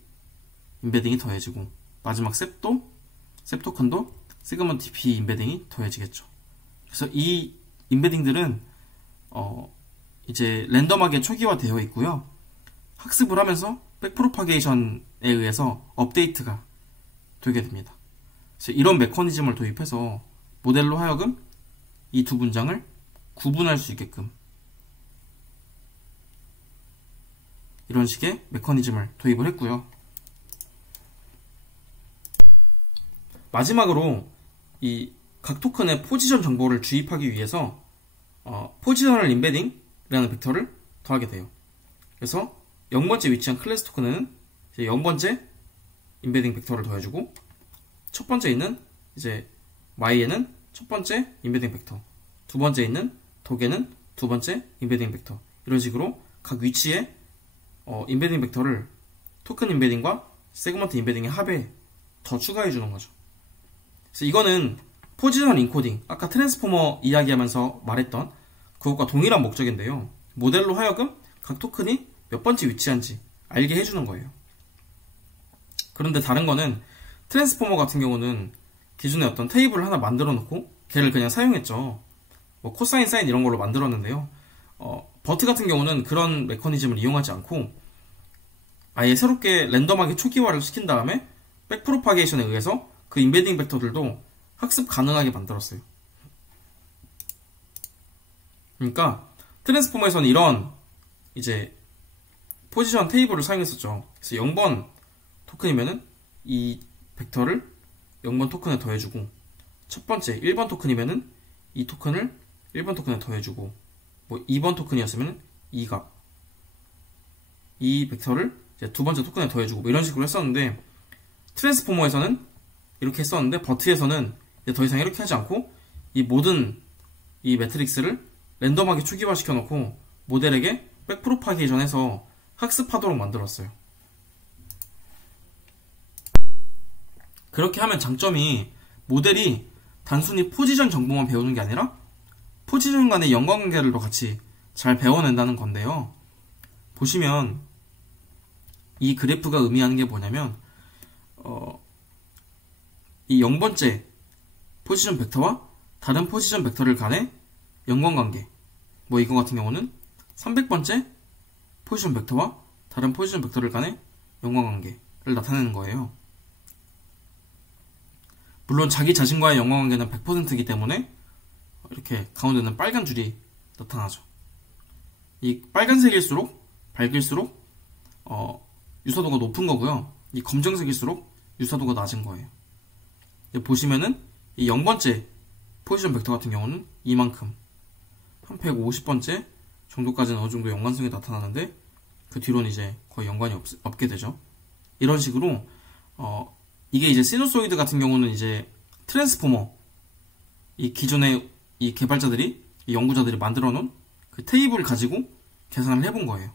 임베딩이 더해지고 마지막 셉 토큰도 세그먼트 B 임베딩이 더해지겠죠. 그래서 이 임베딩들은 이제 랜덤하게 초기화되어 있고요. 학습을 하면서 백프로파게이션에 의해서 업데이트가 되게 됩니다. 그래서 이런 메커니즘을 도입해서 모델로 하여금 이 두 문장을 구분할 수 있게끔 이런 식의 메커니즘을 도입을 했고요. 마지막으로 이 각 토큰의 포지션 정보를 주입하기 위해서 포지셔널 임베딩이라는 벡터를 더하게 돼요. 그래서 0번째 위치한 클래스 토큰은 0번째 임베딩 벡터를 더해주고 첫 번째 있는 이제 y에는 첫 번째 임베딩 벡터, 두 번째 있는 덕에는 두 번째 임베딩 벡터, 이런 식으로 각 위치에 임베딩 벡터를 토큰 임베딩과 세그먼트 임베딩의 합에 더 추가해 주는 거죠. 그래서 이거는 포지셔널 인코딩, 아까 트랜스포머 이야기하면서 말했던 그것과 동일한 목적인데요. 모델로 하여금 각 토큰이 몇 번째 위치한지 알게 해주는 거예요. 그런데 다른 거는 트랜스포머 같은 경우는 기존에 어떤 테이블을 하나 만들어 놓고 걔를 그냥 사용했죠. 뭐 코사인, 사인 이런 걸로 만들었는데요. 버트 같은 경우는 그런 메커니즘을 이용하지 않고 아예 새롭게 랜덤하게 초기화를 시킨 다음에 백프로파게이션에 의해서 그 임베딩 벡터들도 학습 가능하게 만들었어요. 그러니까 트랜스포머에서는 이런 이제 포지션 테이블을 사용했었죠. 그래서 0번 토큰이면은 이 벡터를 0번 토큰에 더해주고, 첫 번째 1번 토큰이면은 이 토큰을 1번 토큰에 더해주고, 뭐 2번 토큰이었으면 이 값, 이 벡터를 이제 두 번째 토큰에 더해주고, 뭐 이런 식으로 했었는데, 트랜스포머에서는 이렇게 했었는데 버트에서는 이제 더 이상 이렇게 하지 않고 이 모든 이 매트릭스를 랜덤하게 초기화 시켜놓고 모델에게 백프로파게이션해서 학습하도록 만들었어요. 그렇게 하면 장점이 모델이 단순히 포지션 정보만 배우는 게 아니라 포지션 간의 연관관계를 같이 잘 배워낸다는 건데요. 보시면 이 그래프가 의미하는 게 뭐냐면 이 0번째 포지션 벡터와 다른 포지션 벡터를 간의 연관관계, 뭐 이거 같은 경우는 300번째 포지션 벡터와 다른 포지션 벡터를 간의 연관관계를 나타내는 거예요. 물론 자기 자신과의 연관관계는 100%이기 때문에 이렇게 가운데는 빨간 줄이 나타나죠. 이 빨간색일수록 밝을수록 유사도가 높은 거고요. 이 검정색일수록 유사도가 낮은 거예요. 보시면은 이 0번째 포지션 벡터 같은 경우는 이만큼, 한 150번째 정도까지는 어느 정도 연관성이 나타나는데 그 뒤로는 이제 거의 연관이 없게 되죠. 이런 식으로 이게 이제 시누소이드 같은 경우는 이제 트랜스포머, 이 기존의 이 개발자들이, 이 연구자들이 만들어 놓은 그 테이블을 가지고 계산을 해본 거예요.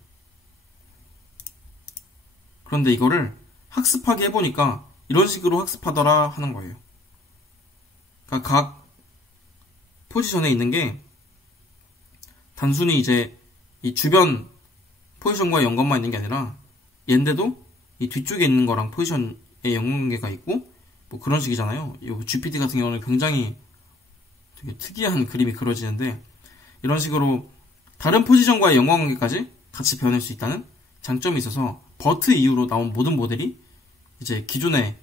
그런데 이거를 학습하게 해보니까 이런 식으로 학습하더라 하는 거예요. 그러니까 각 포지션에 있는 게 단순히 이제 이 주변 포지션과의 연관만 있는 게 아니라 얘인데도 이 뒤쪽에 있는 거랑 포지션의 연관관계가 있고 뭐 그런 식이잖아요. 이 GPT 같은 경우는 굉장히 되게 특이한 그림이 그려지는데 이런 식으로 다른 포지션과의 연관관계까지 같이 배워낼 수 있다는 장점이 있어서 버트 이후로 나온 모든 모델이 이제 기존의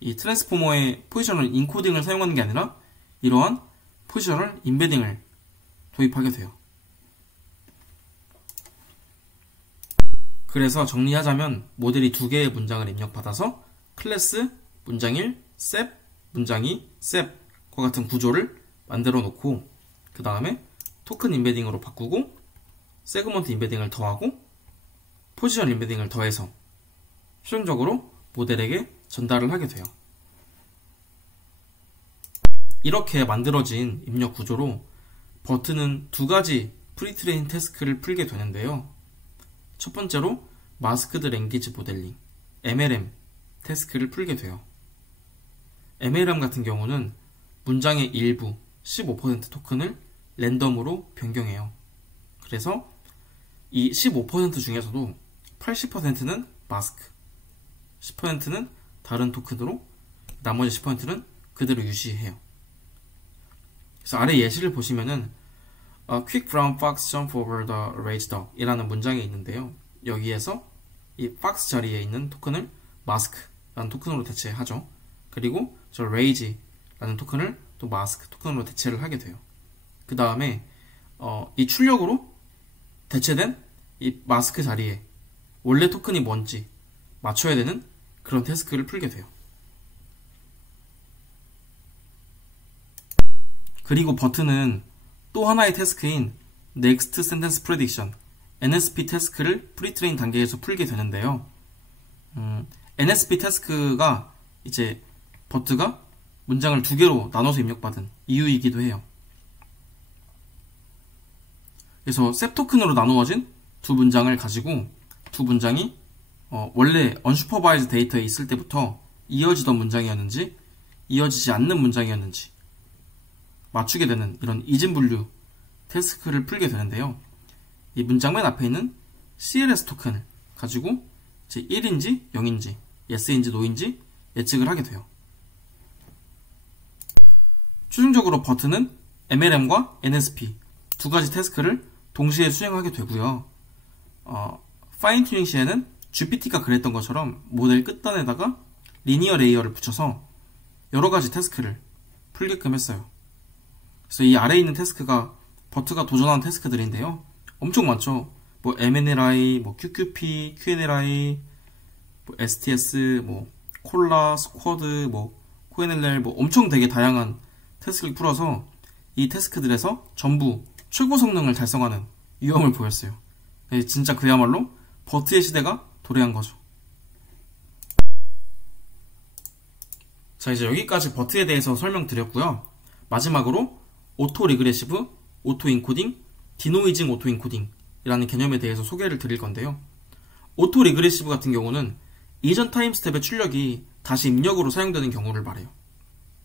이 트랜스포머의 포지셔널 인코딩을 사용하는 게 아니라 이러한 포지셔널 임베딩을 도입하게 돼요. 그래서 정리하자면 모델이 두 개의 문장을 입력받아서 클래스, 문장 1, 셉, 문장 2, 셉과 같은 구조를 만들어 놓고 그 다음에 토큰 임베딩으로 바꾸고 세그먼트 임베딩을 더하고 포지션 임베딩을 더해서 최종적으로 모델에게 전달을 하게 돼요. 이렇게 만들어진 입력 구조로 버트는 두 가지 프리트레인 태스크를 풀게 되는데요. 첫 번째로 마스크드 랭귀지 모델링 MLM 태스크를 풀게 돼요. MLM 같은 경우는 문장의 일부 15% 토큰을 랜덤으로 변경해요. 그래서 이 15% 중에서도 80%는 마스크, 10%는 다른 토큰으로, 나머지 10%는 그대로 유지해요. 그래서 아래 예시를 보시면은 A quick brown fox jump over the rage dog 이라는 문장이 있는데요. 여기에서 이 fox 자리에 있는 토큰을 mask라는 토큰으로 대체하죠. 그리고 저 rage라는 토큰을 또 mask 토큰으로 대체를 하게 돼요. 그 다음에 이 출력으로 대체된 이 마스크 자리에 원래 토큰이 뭔지 맞춰야 되는 그런 태스크를 풀게 돼요. 그리고 버트는 또 하나의 태스크인 Next Sentence Prediction NSP 태스크를 프리트레인 단계에서 풀게 되는데요. NSP 태스크가 이제 버트가 문장을 두 개로 나눠서 입력받은 이유이기도 해요. 그래서 셉 토큰으로 나누어진 두 문장을 가지고 두 문장이 원래 언슈퍼바이즈 데이터에 있을 때부터 이어지던 문장이었는지 이어지지 않는 문장이었는지 맞추게 되는 이런 이진 분류 태스크를 풀게 되는데요. 이 문장 맨 앞에 있는 CLS 토큰을 가지고 이제 1인지 0인지 yes인지 no인지 예측을 하게 돼요. 최종적으로 버트는 MLM과 NSP 두 가지 태스크를 동시에 수행하게 되고요. 파인 튜닝 시에는 GPT가 그랬던 것처럼 모델 끝단에다가 리니어 레이어를 붙여서 여러 가지 태스크를 풀게끔 했어요. 그래서 이 아래에 있는 태스크가 버트가 도전한 태스크들인데요. 엄청 많죠. 뭐 MNLI, 뭐 QQP, QNLI, 뭐 STS, 뭐 콜라, 스쿼드, 뭐 코NLL, 뭐 엄청 되게 다양한 태스크를 풀어서 이 태스크들에서 전부 최고 성능을 달성하는 유형을 보였어요. 네, 진짜 그야말로 버트의 시대가 도래한 거죠. 자, 이제 여기까지 버트에 대해서 설명드렸고요. 마지막으로 오토 리그레시브, 오토 인코딩, 디노이징 오토 인코딩 이라는 개념에 대해서 소개를 드릴 건데요. 오토 리그레시브 같은 경우는 이전 타임 스텝의 출력이 다시 입력으로 사용되는 경우를 말해요.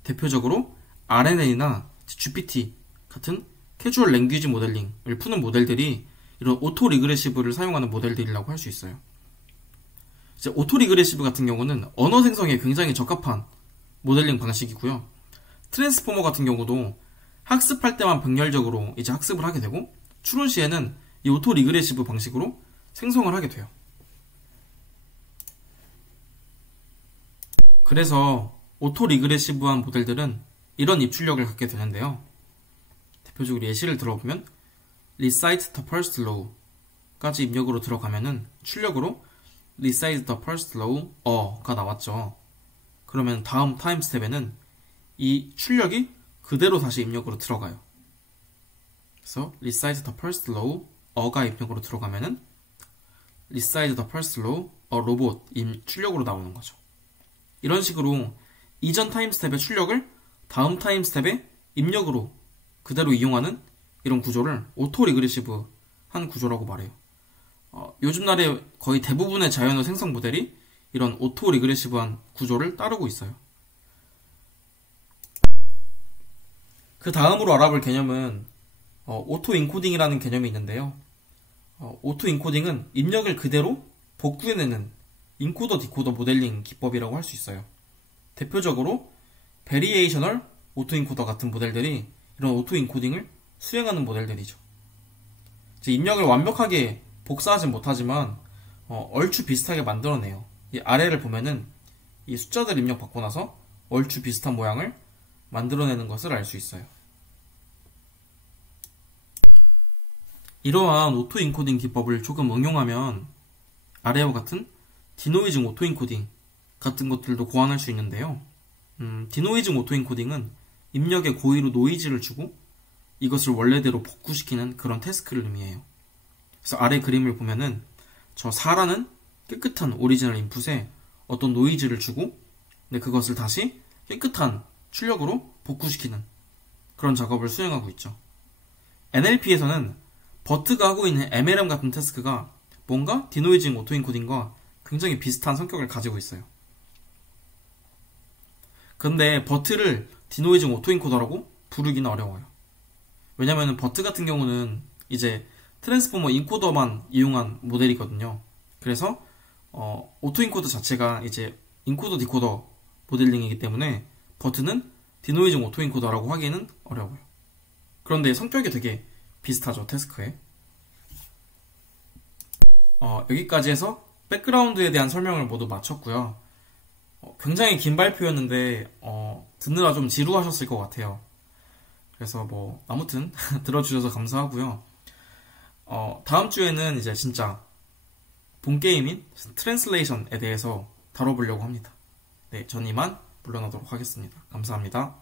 대표적으로 RNN이나 GPT 같은 캐주얼 랭귀지 모델링을 푸는 모델들이 이런 오토 리그레시브를 사용하는 모델들이라고 할 수 있어요. 이제 오토 리그레시브 같은 경우는 언어 생성에 굉장히 적합한 모델링 방식이고요. 트랜스포머 같은 경우도 학습할 때만 병렬적으로 이제 학습을 하게 되고 추론 시에는 이 오토 리그레시브 방식으로 생성을 하게 돼요. 그래서 오토 리그레시브한 모델들은 이런 입출력을 갖게 되는데요. 대표적으로 예시를 들어보면 recite the first law까지 입력으로 들어가면은 출력으로 recite the first law가 나왔죠. 그러면 다음 타임 스텝에는 이 출력이 그대로 다시 입력으로 들어가요. 그래서 recite the first law가 입력으로 들어가면은 recite the first law robot 출력으로 나오는 거죠. 이런 식으로 이전 타임 스텝의 출력을 다음 타임 스텝의 입력으로 그대로 이용하는 이런 구조를 오토 리그레시브 한 구조라고 말해요. 요즘 날에 거의 대부분의 자연어 생성 모델이 이런 오토 리그레시브한 구조를 따르고 있어요. 그 다음으로 알아볼 개념은 오토 인코딩이라는 개념이 있는데요. 오토 인코딩은 입력을 그대로 복구해내는 인코더 디코더 모델링 기법이라고 할 수 있어요. 대표적으로 베리에이셔널 오토 인코더 같은 모델들이 이런 오토 인코딩을 수행하는 모델들이죠. 입력을 완벽하게 복사하진 못하지만 얼추 비슷하게 만들어내요. 이 아래를 보면은 이 숫자들 입력 받고 나서 얼추 비슷한 모양을 만들어내는 것을 알 수 있어요. 이러한 오토 인코딩 기법을 조금 응용하면 아래와 같은 디노이징 오토 인코딩 같은 것들도 고안할 수 있는데요. 디노이징 오토 인코딩은 입력에 고의로 노이즈를 주고 이것을 원래대로 복구시키는 그런 태스크를 의미해요. 그래서 아래 그림을 보면은 저 4라는 깨끗한 오리지널 인풋에 어떤 노이즈를 주고 그것을 다시 깨끗한 출력으로 복구시키는 그런 작업을 수행하고 있죠. NLP에서는 버트가 하고 있는 MLM 같은 태스크가 뭔가 디노이징 오토 인코딩과 굉장히 비슷한 성격을 가지고 있어요. 근데 버트를 디노이징 오토 인코더라고 부르기는 어려워요. 왜냐면 버트 같은 경우는 이제 트랜스포머 인코더만 이용한 모델이거든요. 그래서 오토 인코더 자체가 이제 인코더 디코더 모델링이기 때문에 버트는 디노이징 오토 인코더라고 하기는 어려워요. 그런데 성격이 되게 비슷하죠, 태스크에. 여기까지 해서 백그라운드에 대한 설명을 모두 마쳤고요. 굉장히 긴 발표였는데 듣느라 좀 지루하셨을 것 같아요. 그래서 아무튼 들어주셔서 감사하고요. 다음 주에는 이제 진짜 본 게임인 트랜슬레이션에 대해서 다뤄보려고 합니다. 네, 전 이만 물러나도록 하겠습니다. 감사합니다.